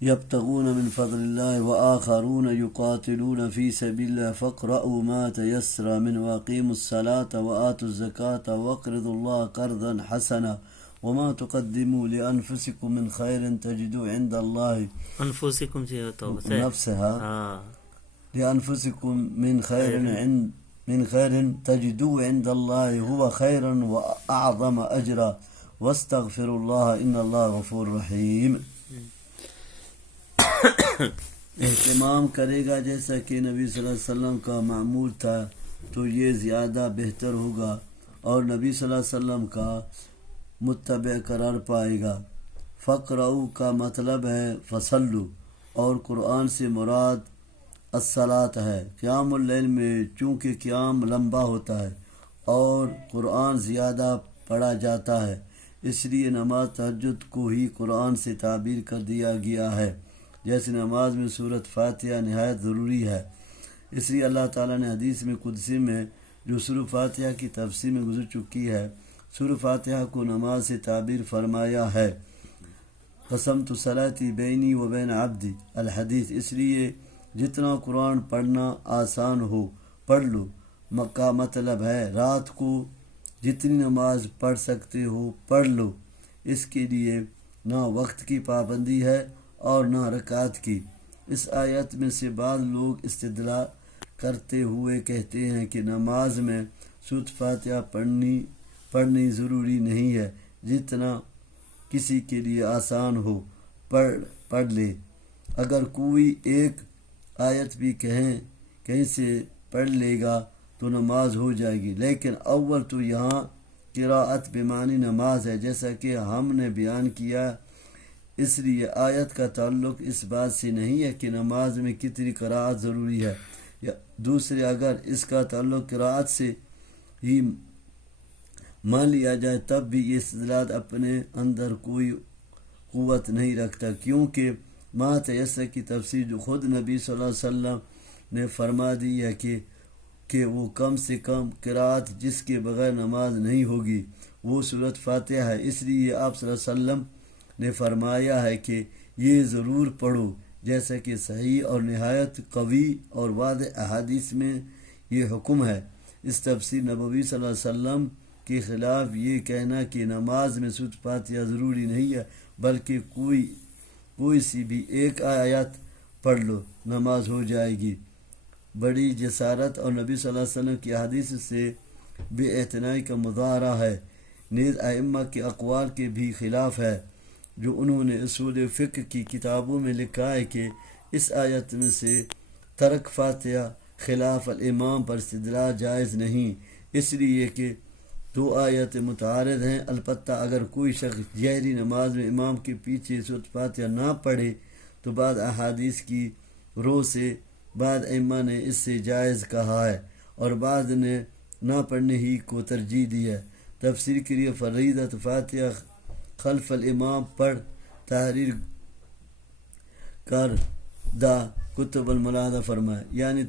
یبتغون من فضل اللہ وآخرون یقاتلون فی سبیل اللہ فاقرؤوا ما تیسر من واقیموا الصلاة وآتوا الزکاة واقرضوا اللہ قرضا حسنا وما تقدموا لأنفسكم من خیر تجدوا عند اللہ انفسکم سے ہوتا ہے نفسها لأنفسكم من خیر تجدوا عند اللہ هو خیرا وأعظم اجرا واستغفروا اللہ ان اللہ غفور رحیم۔ اہتمام کرے گا جیسا کہ نبی صلی اللہ علیہ وسلم کا معمول تھا تو یہ زیادہ بہتر ہوگا، اور نبی صلی اللہ علیہ وسلم کا متبع قرار پائے گا۔ فقرؤ کا مطلب ہے فصلو، اور قرآن سے مراد الصلاۃ ہے۔ قیام اللیل میں چونکہ قیام لمبا ہوتا ہے اور قرآن زیادہ پڑھا جاتا ہے، اس لیے نماز تہجد کو ہی قرآن سے تعبیر کر دیا گیا ہے، جیسے نماز میں سورۃ فاتحہ نہایت ضروری ہے، اس لیے اللہ تعالیٰ نے حدیث میں قدسی میں جو سورہ فاتحہ کی تفسیر میں گزر چکی ہے، سورہ فاتحہ کو نماز سے تعبیر فرمایا ہے، قسمت صلاتی بینی و بین عبدی الحدیث۔ اس لیے جتنا قرآن پڑھنا آسان ہو پڑھ لو، کا مطلب ہے رات کو جتنی نماز پڑھ سکتے ہو پڑھ لو۔ اس کے لیے نہ وقت کی پابندی ہے اور نہ رکعت کی۔ اس آیت میں سے بعض لوگ استدلال کرتے ہوئے کہتے ہیں کہ نماز میں سورۃ فاتحہ پڑھنی ضروری نہیں ہے، جتنا کسی کے لیے آسان ہو پڑھ لے۔ اگر کوئی ایک آیت بھی کہیں سے پڑھ لے گا تو نماز ہو جائے گی، لیکن اول تو یہاں قراءت بمعنی نماز ہے، جیسا کہ ہم نے بیان کیا۔ اس لیے آیت کا تعلق اس بات سے نہیں ہے کہ نماز میں کتنی قراءت ضروری ہے، یا دوسرے اگر اس کا تعلق قراءت سے ہی مان لیا جائے تب بھی یہ استدلال اپنے اندر کوئی قوت نہیں رکھتا، کیونکہ ما تیسر کی تفسیر جو خود نبی صلی اللہ علیہ وسلم نے فرما دی ہے کہ وہ کم سے کم قراءت جس کے بغیر نماز نہیں ہوگی وہ سورۃ فاتحہ ہے۔ اس لیے آپ صلی اللہ علیہ وسلم نے فرمایا ہے کہ یہ ضرور پڑھو، جیسا کہ صحیح اور نہایت قوی اور واضح احادیث میں یہ حکم ہے۔ اس تفسیر نبوی صلی اللہ علیہ وسلم کے خلاف یہ کہنا کہ نماز میں سورۃ فاتحہ ضروری نہیں ہے، بلکہ کوئی سی بھی ایک آیت پڑھ لو نماز ہو جائے گی، بڑی جسارت اور نبی صلی اللہ علیہ وسلم کی حدیث سے بے اعتنائی کا مظاہرہ ہے، نیز ائمہ کے اقوال کے بھی خلاف ہے، جو انہوں نے اصول فقہ کی کتابوں میں لکھا ہے کہ اس آیت میں سے ترک فاتحہ خلاف الامام پر استدلال جائز نہیں، اس لیے کہ دو آیت متعارض ہیں۔ البتہ اگر کوئی شخص جہری نماز میں امام کے پیچھے سورۃ فاتحہ نہ پڑھے تو بعض احادیث کی رو سے بعض ائمہ نے اس سے جائز کہا ہے اور بعض نے نہ پڑھنے ہی کو ترجیح دی ہے۔ تفسیر کے لیے فریضۃ فاتحہ خلف الامام پڑھ تحریر کر دا کتب الملاحظہ فرمائے، یعنی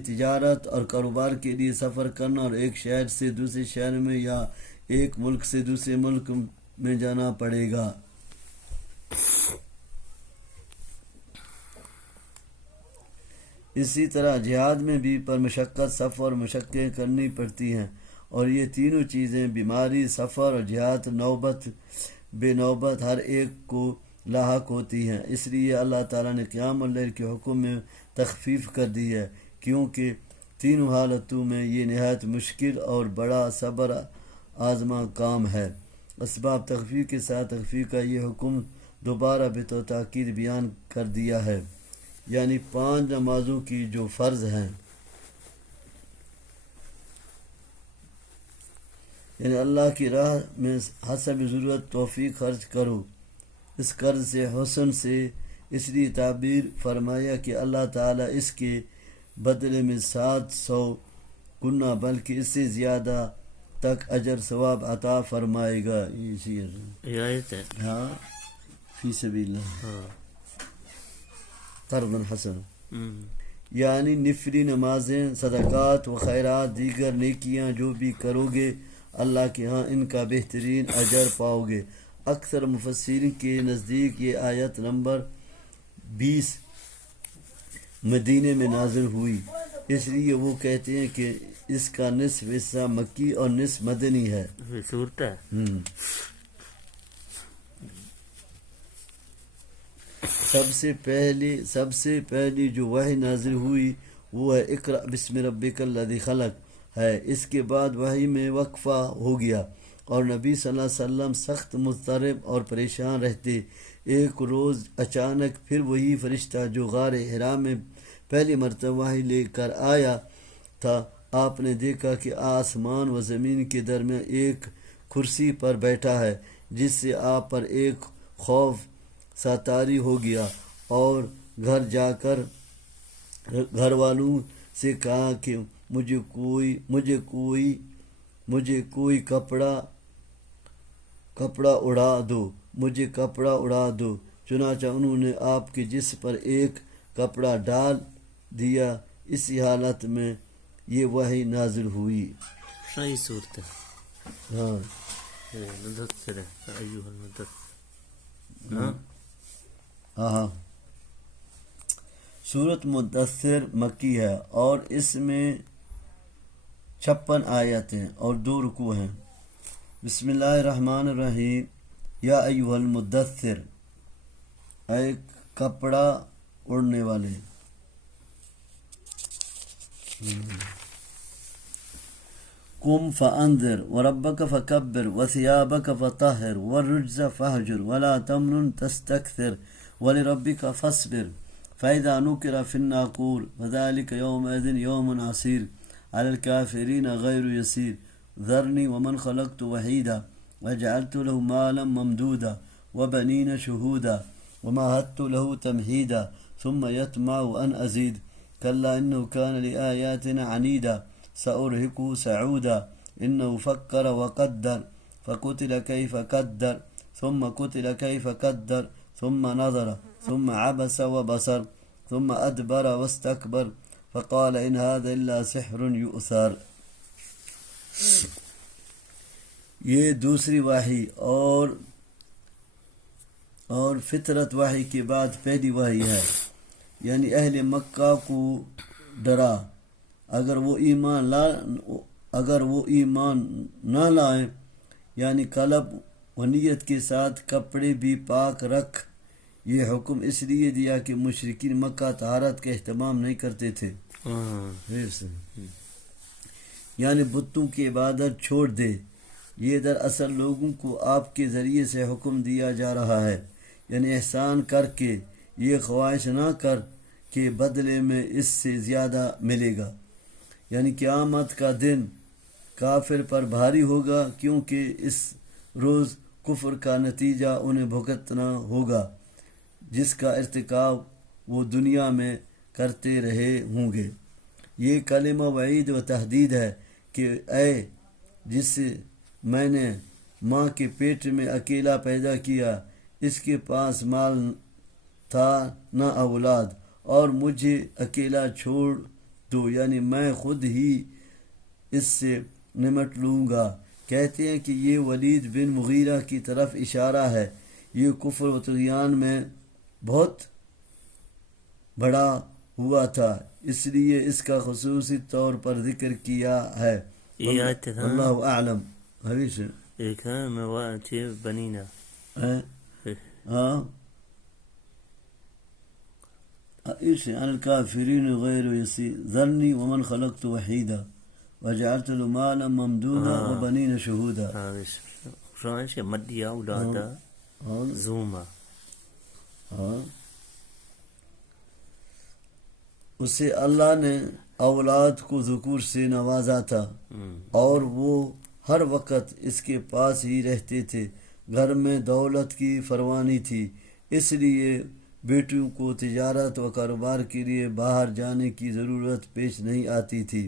تجارت اور کاروبار کے لیے سفر کرنا اور ایک شہر سے دوسرے شہر میں یا ایک ملک سے دوسرے ملک میں جانا پڑے گا۔ اسی طرح جہاد میں بھی پر مشقت، سفر اور مشقیں کرنی پڑتی ہیں، اور یہ تینوں چیزیں بیماری، سفر اور جہاد نوبت بے نوبت ہر ایک کو لاحق ہوتی ہیں۔ اس لیے اللہ تعالیٰ نے قیام اللیل کے حکم میں تخفیف کر دی ہے، کیونکہ تینوں حالتوں میں یہ نہایت مشکل اور بڑا صبر آزما کام ہے۔ اسباب تخفیف کے ساتھ تخفیف کا یہ حکم دوبارہ بطور تاکید بیان کر دیا ہے، یعنی 5 نمازوں کی جو فرض ہیں، یعنی اللہ کی راہ میں حسب ضرورت توفیق خرچ کرو۔ اس قرض سے حسن سے اس لیے تعبیر فرمایا کہ اللہ تعالیٰ اس کے بدلے میں 700 گنا بلکہ اس سے زیادہ تک اجر ثواب عطا فرمائے گا۔ یہ آیت ہے، ہاں، فی سبیل اللہ قرض حسن، یعنی نفلی نمازیں، صدقات و خیرات، دیگر نیکیاں جو بھی کرو گے اللہ کے ہاں ان کا بہترین اجر پاؤ گے۔ اکثر مفسرین کے نزدیک یہ آیت نمبر 20 مدینے میں نازل ہوئی، اس لیے وہ کہتے ہیں کہ اس کا نصف حصہ مکی اور نصف مدنی ہے۔ صورت ہے، سب سے پہلی جو وحی نازل ہوئی وہ ہے اقرأ بسم ربک الذی خلق ہے۔ اس کے بعد وحی میں وقفہ ہو گیا اور نبی صلی اللہ علیہ وسلم سخت مضطرب اور پریشان رہتے۔ ایک روز اچانک پھر وہی فرشتہ جو غار حرا میں پہلی مرتبہ وحی لے کر آیا تھا، آپ نے دیکھا کہ آسمان و زمین کے درمیان ایک کرسی پر بیٹھا ہے، جس سے آپ پر ایک خوف سا طاری ہو گیا، اور گھر جا کر گھر والوں سے کہا کہ مجھے کوئی کپڑا اڑا دو۔ چنانچہ انہوں نے آپ کے جسم پر ایک کپڑا ڈال دیا۔ اسی حالت میں یہ وحی نازل ہوئی. صحیح صورت ہے. ہاں مدثر ہے ایوہ المدثر. ہاں ہاں سورت مدثر مکی ہے اور اس میں 56 آیتیں اور 2 رکوع ہیں. بسم اللہ الرحمن الرحیم. یا ایوہ المدثر، اے کپڑا اڑنے والے. قم فانذر وربک فکبر وثیابک فطہر والرجز فہجر ولا تمنن تستکثر ولربک فاصبر فإذا نقر في الناقور فذلك يومئذ يوم عسير على الكافرين غير يسير ذرني ومن خلقت وحيدا وجعلت له مالا ممدودا وبنين شهودا ومهدت له تمهيدا ثم يطمع أن أزيد كلا إنه كان لآياتنا عنيدا سأرهقه سعودا إنه فكر وقدر فقتل كيف قدر ثم قتل كيف قدر ثم نظر ثم عبس وبصر ثم أدبر واستكبر فقال إن هذا إلا سحر يؤثر. یہ دوسری وحی اور فطرت وحی کے بعد پہلی وحی ہے. یعنی اہل مکہ کو ڈرا اگر وہ ایمان نہ لائیں، یعنی قلب و نیت کے ساتھ کپڑے بھی پاک رکھ. یہ حکم اس لیے دیا کہ مشرکین مکہ طہارت کا اہتمام نہیں کرتے تھے. یعنی بتوں کی عبادت چھوڑ دے. یہ دراصل لوگوں کو آپ کے ذریعے سے حکم دیا جا رہا ہے. یعنی احسان کر کے یہ خواہش نہ کر کہ بدلے میں اس سے زیادہ ملے گا. یعنی قیامت کا دن کافر پر بھاری ہوگا، کیونکہ اس روز کفر کا نتیجہ انہیں بھگتنا ہوگا جس کا ارتکاب وہ دنیا میں کرتے رہے ہوں گے. یہ کلمہ وعید و تحدید ہے کہ اے جسے میں نے ماں کے پیٹ میں اکیلا پیدا کیا، اس کے پاس مال تھا نہ اولاد، اور مجھے اکیلا چھوڑ دو، یعنی میں خود ہی اس سے نمٹ لوں گا. کہتے ہیں کہ یہ ولید بن مغیرہ کی طرف اشارہ ہے. یہ کفر و طغیان میں بہت بڑا ہوا تھا، اس لیے اس کا خصوصی طور پر ذکر کیا ہے. یہ آیت تھا اللہ اعلم. حویش ایک ہے مواتِ بنینا. ہاں عن الكافرين غير يسير ذرني ومن خلقت وحيدا وجعلت له مالا ممدودا وبنين شهودا. شانش مدیا اولادا زوما. اسے اللہ نے اولاد کو ذکور سے نوازا تھا اور وہ ہر وقت اس کے پاس ہی رہتے تھے. گھر میں دولت کی فراوانی تھی، اس لیے بیٹیوں کو تجارت و کاروبار کے لیے باہر جانے کی ضرورت پیش نہیں آتی تھی.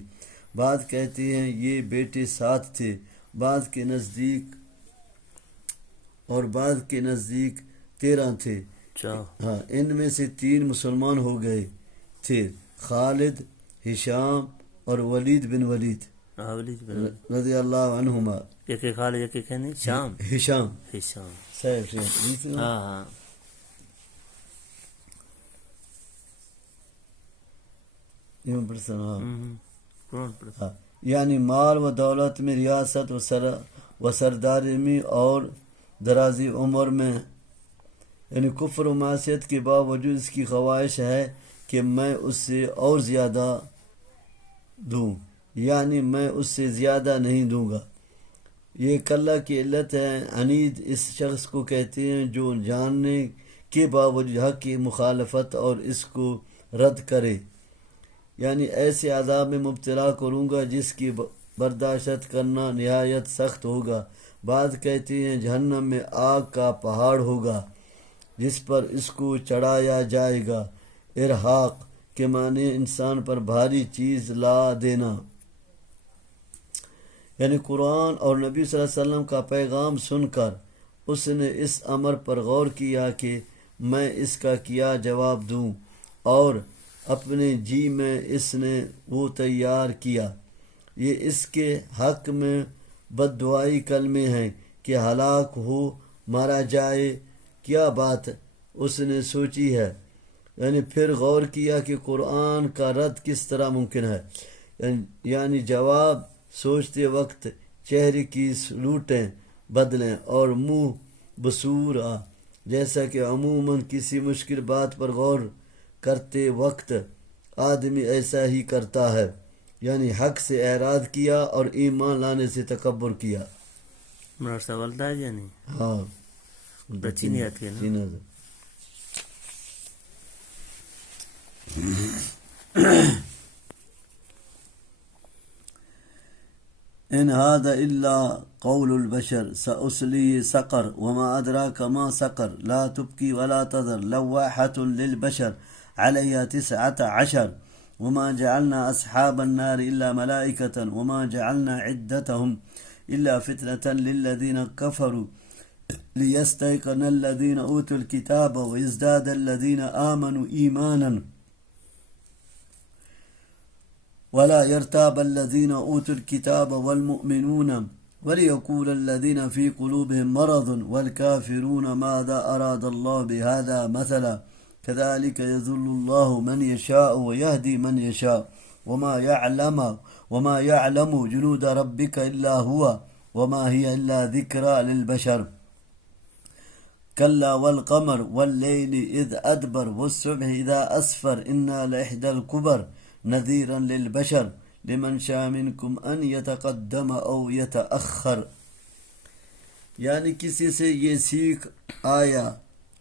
بعض کہتے ہیں یہ بیٹے 7 تھے، بعض کے نزدیک 13 تھے. ہاں ان میں سے 3 مسلمان ہو گئے تھے، خالد، ہشام اور ولید بن ولید رضی اللہ عنہما. خالد شام ہشام ہاں یعنی مال و دولت میں، ریاست و سرداری میں اور درازی عمر میں. یعنی کفر و معصیت کے باوجود اس کی خواہش ہے کہ میں اس سے اور زیادہ دوں، یعنی میں اس سے زیادہ نہیں دوں گا. یہ کلہ کی علت ہے. عنید اس شخص کو کہتے ہیں جو جاننے کے باوجود حق کی مخالفت اور اس کو رد کرے. یعنی ایسے عذاب میں مبتلا کروں گا جس کی برداشت کرنا نہایت سخت ہوگا. بعض کہتے ہیں جہنم میں آگ کا پہاڑ ہوگا جس پر اس کو چڑھایا جائے گا. ارحاق کے معنی انسان پر بھاری چیز لا دینا. یعنی قرآن اور نبی صلی اللہ علیہ وسلم کا پیغام سن کر اس نے اس امر پر غور کیا کہ میں اس کا کیا جواب دوں، اور اپنے جی میں اس نے وہ تیار کیا۔ یہ اس کے حق میں بد دعائی کلمے ہیں کہ ہلاک ہو، مارا جائے۔ کیا بات اس نے سوچی ہے؟ یعنی پھر غور کیا کہ قرآن کا رد کس طرح ممکن ہے، یعنی جواب سوچتے وقت چہرے کی سلوٹیں بدلیں اور منہ بسور آ، جیسا کہ عموماً کسی مشکل بات پر غور کرتے وقت آدمی ایسا ہی کرتا ہے، یعنی حق سے اعراض کیا اور ایمان لانے سے تکبر کیا۔ میرا سوال تھا یا نہیں؟ ہاں چینی آتی ہے نا؟ چینی إن هذا إلا قول البشر سأصليه سقر وما أدراك ما سقر لا تبكي ولا تذر لواحة للبشر عليها 19 وما جعلنا أصحاب النار إلا ملائكة وما جعلنا عدتهم إلا فتنة للذين كفروا ليستيقن الذين أوتوا الكتاب ويزداد الذين آمنوا إيمانا ولا يرتاب الذين أوتوا الكتاب والمؤمنون وليقول الذين في قلوبهم مرض والكافرون ماذا أراد الله بهذا مثلا كذلك يذل الله من يشاء ويهدي من يشاء وما يعلم جنود ربك إلا هو وما هي إلا ذكرى للبشر كلا والقمر والليل إذ أدبر والصبح إذا أسفر إنا لإحدى الكبر نذيرا للبشر لمن شاء منكم أن يتقدم أو يتأخر۔ یعنی کسی سے یہ سیکھ آیا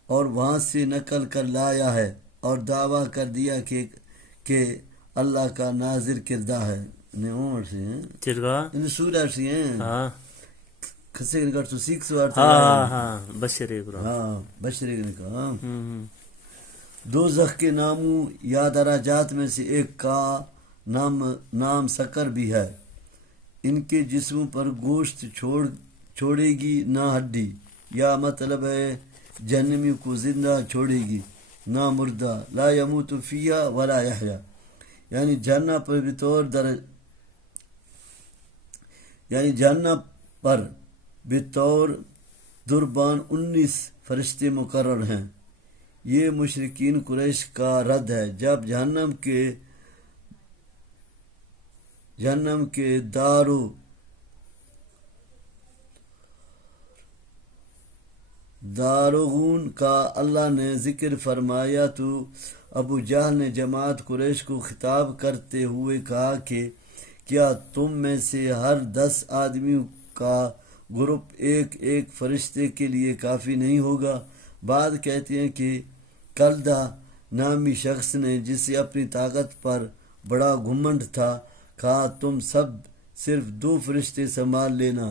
اور وہاں سے نقل کر لایا ہے اور دعویٰ کر دیا کہ اللہ کا ناظر کردہ ہے۔ عمر سے ہیں ان سورہ سے ہیں خسے کر تو سیکھ سوار بشری ہاں بشری نے کہا دوزخ کے ناموں یا دراجات میں سے ایک کا نام سکر بھی ہے۔ ان کے جسموں پر گوشت چھوڑے گی نہ ہڈی، یا مطلب ہے جہنمی کو زندہ چھوڑے گی نہ مردہ، لا یموت فیہا ولا یحیا، یعنی جہنم پر بطور دربان 19 فرشتے مقرر ہیں۔ یہ مشرکین قریش کا رد ہے جب جہنم کے داروغون کا اللہ نے ذکر فرمایا تو ابو جہل نے جماعت قریش کو خطاب کرتے ہوئے کہا کہ کیا تم میں سے ہر 10 آدمیوں کا گروپ ایک فرشتے کے لیے کافی نہیں ہوگا؟ بعد کہتے ہیں کہ کلدہ نامی شخص نے جسے اپنی طاقت پر بڑا گھمنڈ تھا کہا تم سب صرف 2 فرشتے سنبھال لینا،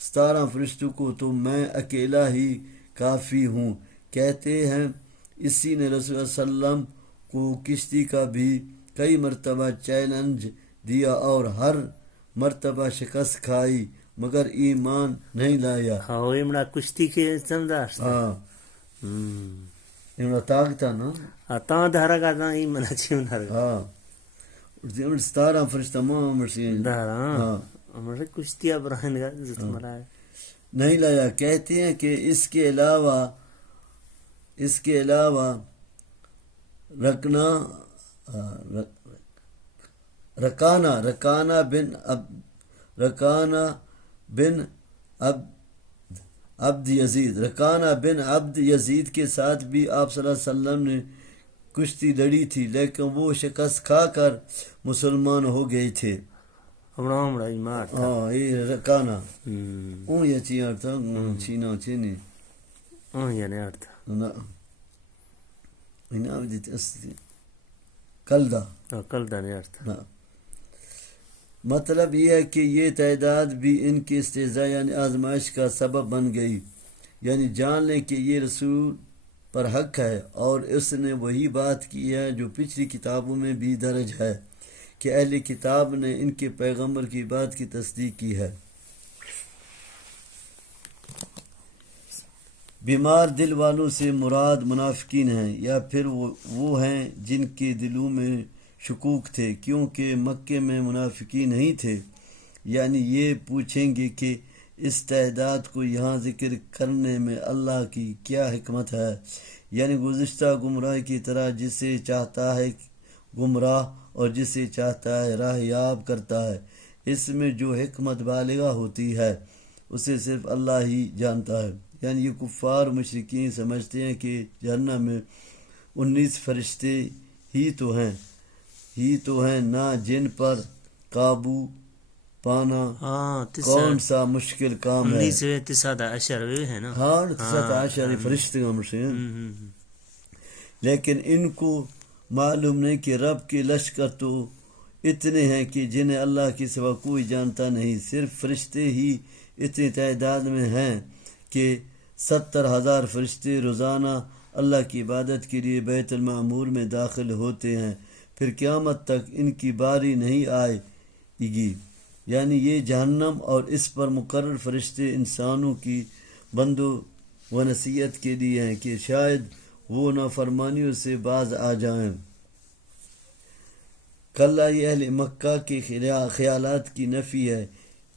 17 فرشتوں کو تو میں اکیلا ہی کافی ہوں۔ کہتے ہیں اسی نے رسول اللہ صلی اللہ علیہ وسلم کو کشتی کا بھی کئی مرتبہ چیلنج دیا اور ہر مرتبہ شکست کھائی مگر ایمان نہیں لایا۔ ہاں کشتی کے سمجھا ہاں طاقت نا تاں دھارا کا تاں ایمان اچھی ہاں 17 فرشتہ ہاں کشتیاں برہن کا نہیں لایا۔ کہتے ہیں کہ اس کے علاوہ رکانہ بن عبد یزید کے ساتھ بھی آپ صلی اللہ علیہ وسلم نے کشتی لڑی تھی لیکن وہ شکست کھا کر مسلمان ہو گئے تھے۔ ہاں یہ رکانہ یہ چیار تھا چینا چینی کلدہ مطلب یہ ہے کہ یہ تعداد بھی ان کی استہزاء یعنی آزمائش کا سبب بن گئی، یعنی جان لیں کہ یہ رسول پر حق ہے اور اس نے وہی بات کی ہے جو پچھلی کتابوں میں بھی درج ہے کہ اہل کتاب نے ان کے پیغمبر کی بات کی تصدیق کی ہے۔ بیمار دل والوں سے مراد منافقین ہیں یا پھر وہ ہیں جن کے دلوں میں شکوک تھے، کیونکہ مکے میں منافقین نہیں تھے۔ یعنی یہ پوچھیں گے کہ اس تعداد کو یہاں ذکر کرنے میں اللہ کی کیا حکمت ہے، یعنی گزشتہ گمراہ کی طرح جسے چاہتا ہے گمراہ اور جسے چاہتا ہے راہ یاب کرتا ہے۔ اس میں جو حکمت بالغہ ہوتی ہے اسے صرف اللہ ہی جانتا ہے۔ یعنی یہ کفار مشرکین سمجھتے ہیں کہ جہنم میں 19 فرشتے ہی تو ہیں نا، جن پر قابو پانا کون سا مشکل کام ہے۔ 19 ہے نا، ہاں 19 فرشتے ہیں، لیکن ان کو معلوم نہیں کہ رب کے لشکر تو اتنے ہیں کہ جنہیں اللہ کے سوا کوئی جانتا نہیں۔ صرف فرشتے ہی اتنی تعداد میں ہیں کہ 70,000 فرشتے روزانہ اللہ کی عبادت کے لیے بیت المعمور میں داخل ہوتے ہیں، پھر قیامت تک ان کی باری نہیں آئے گی۔ یعنی یہ جہنم اور اس پر مقرر فرشتے انسانوں کی بندو و نصیحت کے لیے ہیں کہ شاید وہ نافرمانیوں سے باز آ جائیں۔ کلا، یہ اہل مکہ کے خیالات کی نفی ہے،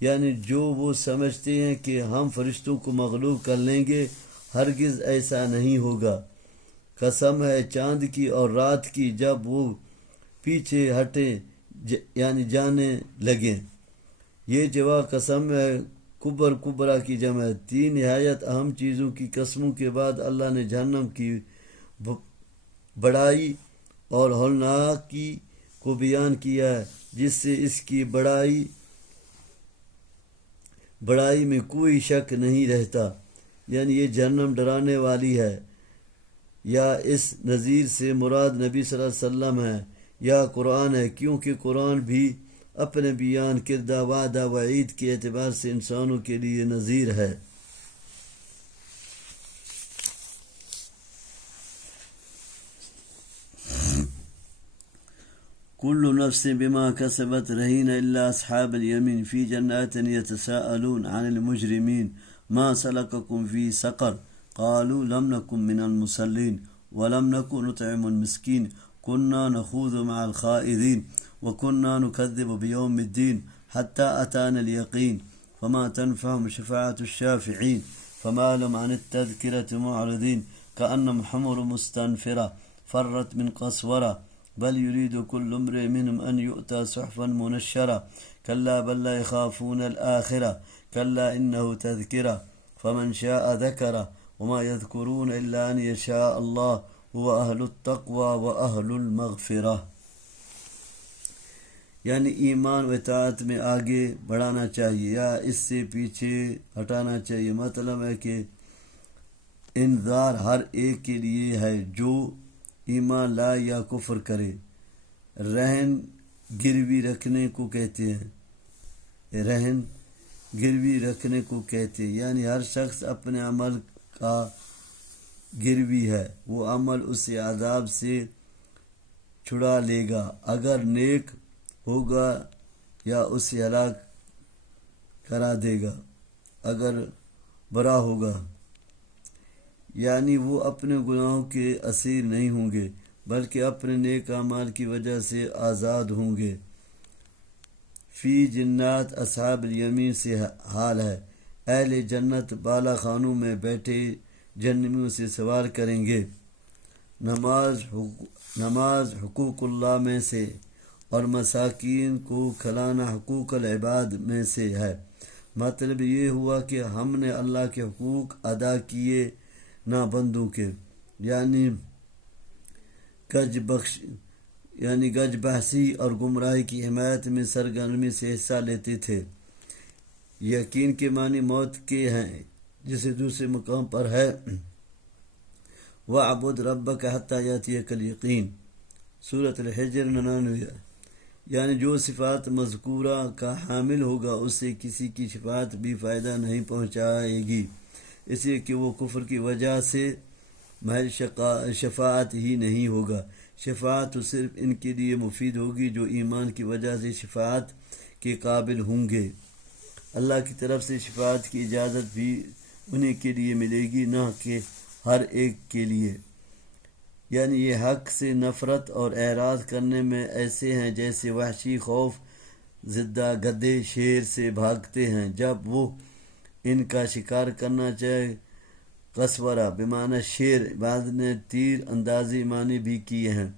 یعنی جو وہ سمجھتے ہیں کہ ہم فرشتوں کو مغلوب کر لیں گے، ہرگز ایسا نہیں ہوگا۔ قسم ہے چاند کی اور رات کی جب وہ پیچھے ہٹے یعنی جانے لگیں۔ یہ جواب قسم ہے کبرا کی جمع ہے۔ 3 نہایت اہم چیزوں کی قسموں کے بعد اللہ نے جہنم کی بڑائی اور ہولناکی کو بیان کیا ہے، جس سے اس کی بڑائی میں کوئی شک نہیں رہتا۔ یعنی یہ جہنم ڈرانے والی ہے، یا اس نذیر سے مراد نبی صلی اللہ علیہ وسلم ہے یا قرآن ہے، کیونکہ قرآن بھی اپنے بیان کردہ وعدہ وعید کے اعتبار سے انسانوں کے لیے نذیر ہے۔ كل نفس بما كسبت رهين إلا أصحاب اليمين في جنات يتساءلون عن المجرمين ما سلككم في سقر قالوا لم نكن من المصلين ولم نكن نطعم المسكين كنا نخوض مع الخائضين وكنا نكذب بيوم الدين حتى أتانا اليقين فما تنفعهم شفاعة الشافعين فما لهم عن التذكرة معرضين كأنهم حمر مستنفرة فرت من قسورة بل يريد كل امرئ منهم أن يؤتى صحفا منشرة كلا بل لا يخافون الآخرة كلا إنه تذكرة فمن شاء ذكره وما يذكرون إلا أن يشاء الله هو أهل التقوى وأهل المغفرة۔ یعنی ایمان و اطاعت میں آگے بڑھانا چاہیے یا اس سے پیچھے ہٹانا چاہیے۔ مطلب ہے کہ انذار ہر ایک کے لیے ہے جو ایمان لائے یا کفر کرے۔ رہن گروی رکھنے کو کہتے ہیں، رہن گروی رکھنے کو کہتے ہیں، یعنی ہر شخص اپنے عمل کا گروی ہے، وہ عمل اسے عذاب سے چھڑا لے گا، اگر نیک ہوگا یا اسے ہلاک کرا دے گا اگر برا ہوگا۔ یعنی وہ اپنے گناہوں کے اسیر نہیں ہوں گے بلکہ اپنے نیک اعمال کی وجہ سے آزاد ہوں گے۔ فی جنات اصحاب الیمین سے حال ہے، اہل جنت بالا خانوں میں بیٹھے جہنمیوں سے سوال کریں گے۔ نماز حقوق اللہ میں سے اور مساکین کو کھلانا حقوق العباد میں سے ہے۔ مطلب یہ ہوا کہ ہم نے اللہ کے حقوق ادا کیے نہ بندوں کے، یعنی گج بحثی اور گمراہی کی حمایت میں سرگرمی سے حصہ لیتے تھے۔ یقین کے معنی موت کے ہیں، جسے دوسرے مقام پر ہے وَاعْبُدْ رَبَّكَ حَتَّى يَأْتِيَكَ الْيَقِينُ، سورۃ الحجر 99۔ یعنی جو صفات مذکورہ کا حامل ہوگا اسے کسی کی شفاعت بھی فائدہ نہیں پہنچائے گی، اس لیے کہ وہ کفر کی وجہ سے محض شفاعت ہی نہیں ہوگا۔ شفاعت تو صرف ان کے لیے مفید ہوگی جو ایمان کی وجہ سے شفاعت کے قابل ہوں گے۔ اللہ کی طرف سے شفاعت کی اجازت بھی انہیں کے لیے ملے گی، نہ کہ ہر ایک کے لیے۔ یعنی یہ حق سے نفرت اور اعراض کرنے میں ایسے ہیں جیسے وحشی خوف زدہ گدھے شیر سے بھاگتے ہیں جب وہ ان کا شکار کرنا چاہے۔ قسورہ بمعنی شیر، بعض نے تیر اندازی معنی بھی کیے ہیں،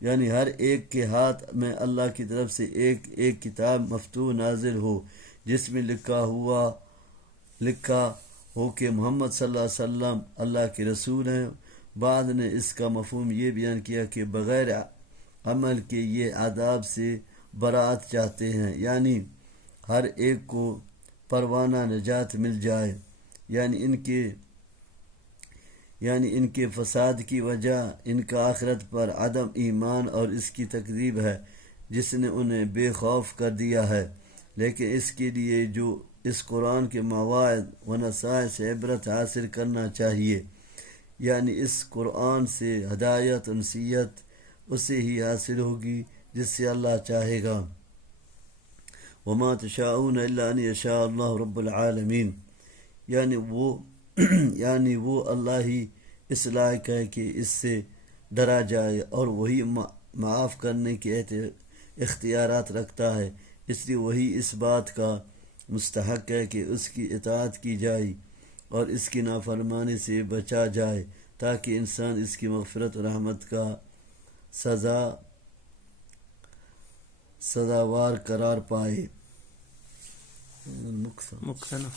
یعنی ہر ایک کے ہاتھ میں اللہ کی طرف سے ایک ایک کتاب مفتوح نازل ہو جس میں لکھا ہو کہ محمد صلی اللہ علیہ وسلم اللہ کے رسول ہیں۔ بعض نے اس کا مفہوم یہ بیان کیا کہ بغیر عمل کے یہ عذاب سے برات چاہتے ہیں، یعنی ہر ایک کو پروانہ نجات مل جائے، یعنی ان کے فساد کی وجہ ان کا آخرت پر عدم ایمان اور اس کی تکذیب ہے جس نے انہیں بے خوف کر دیا ہے۔ لیکن اس کے لیے جو اس قرآن کے مواعظ و نصائح سے عبرت حاصل کرنا چاہیے، یعنی اس قرآن سے ہدایت و نصیحت اسے ہی حاصل ہوگی جس سے اللہ چاہے گا۔ وما تشاءون الا ان یشاء اللہ رب العالمین، یعنی وہ اللہ ہی اس لائق ہے کہ اس سے ڈرا جائے اور وہی معاف کرنے کے اختیارات رکھتا ہے، اس لیے وہی اس بات کا مستحق ہے کہ اس کی اطاعت کی جائے اور اس کی نافرمانی سے بچا جائے تاکہ انسان اس کی مغفرت و رحمت کا سزاوار قرار پائے۔ مکھنا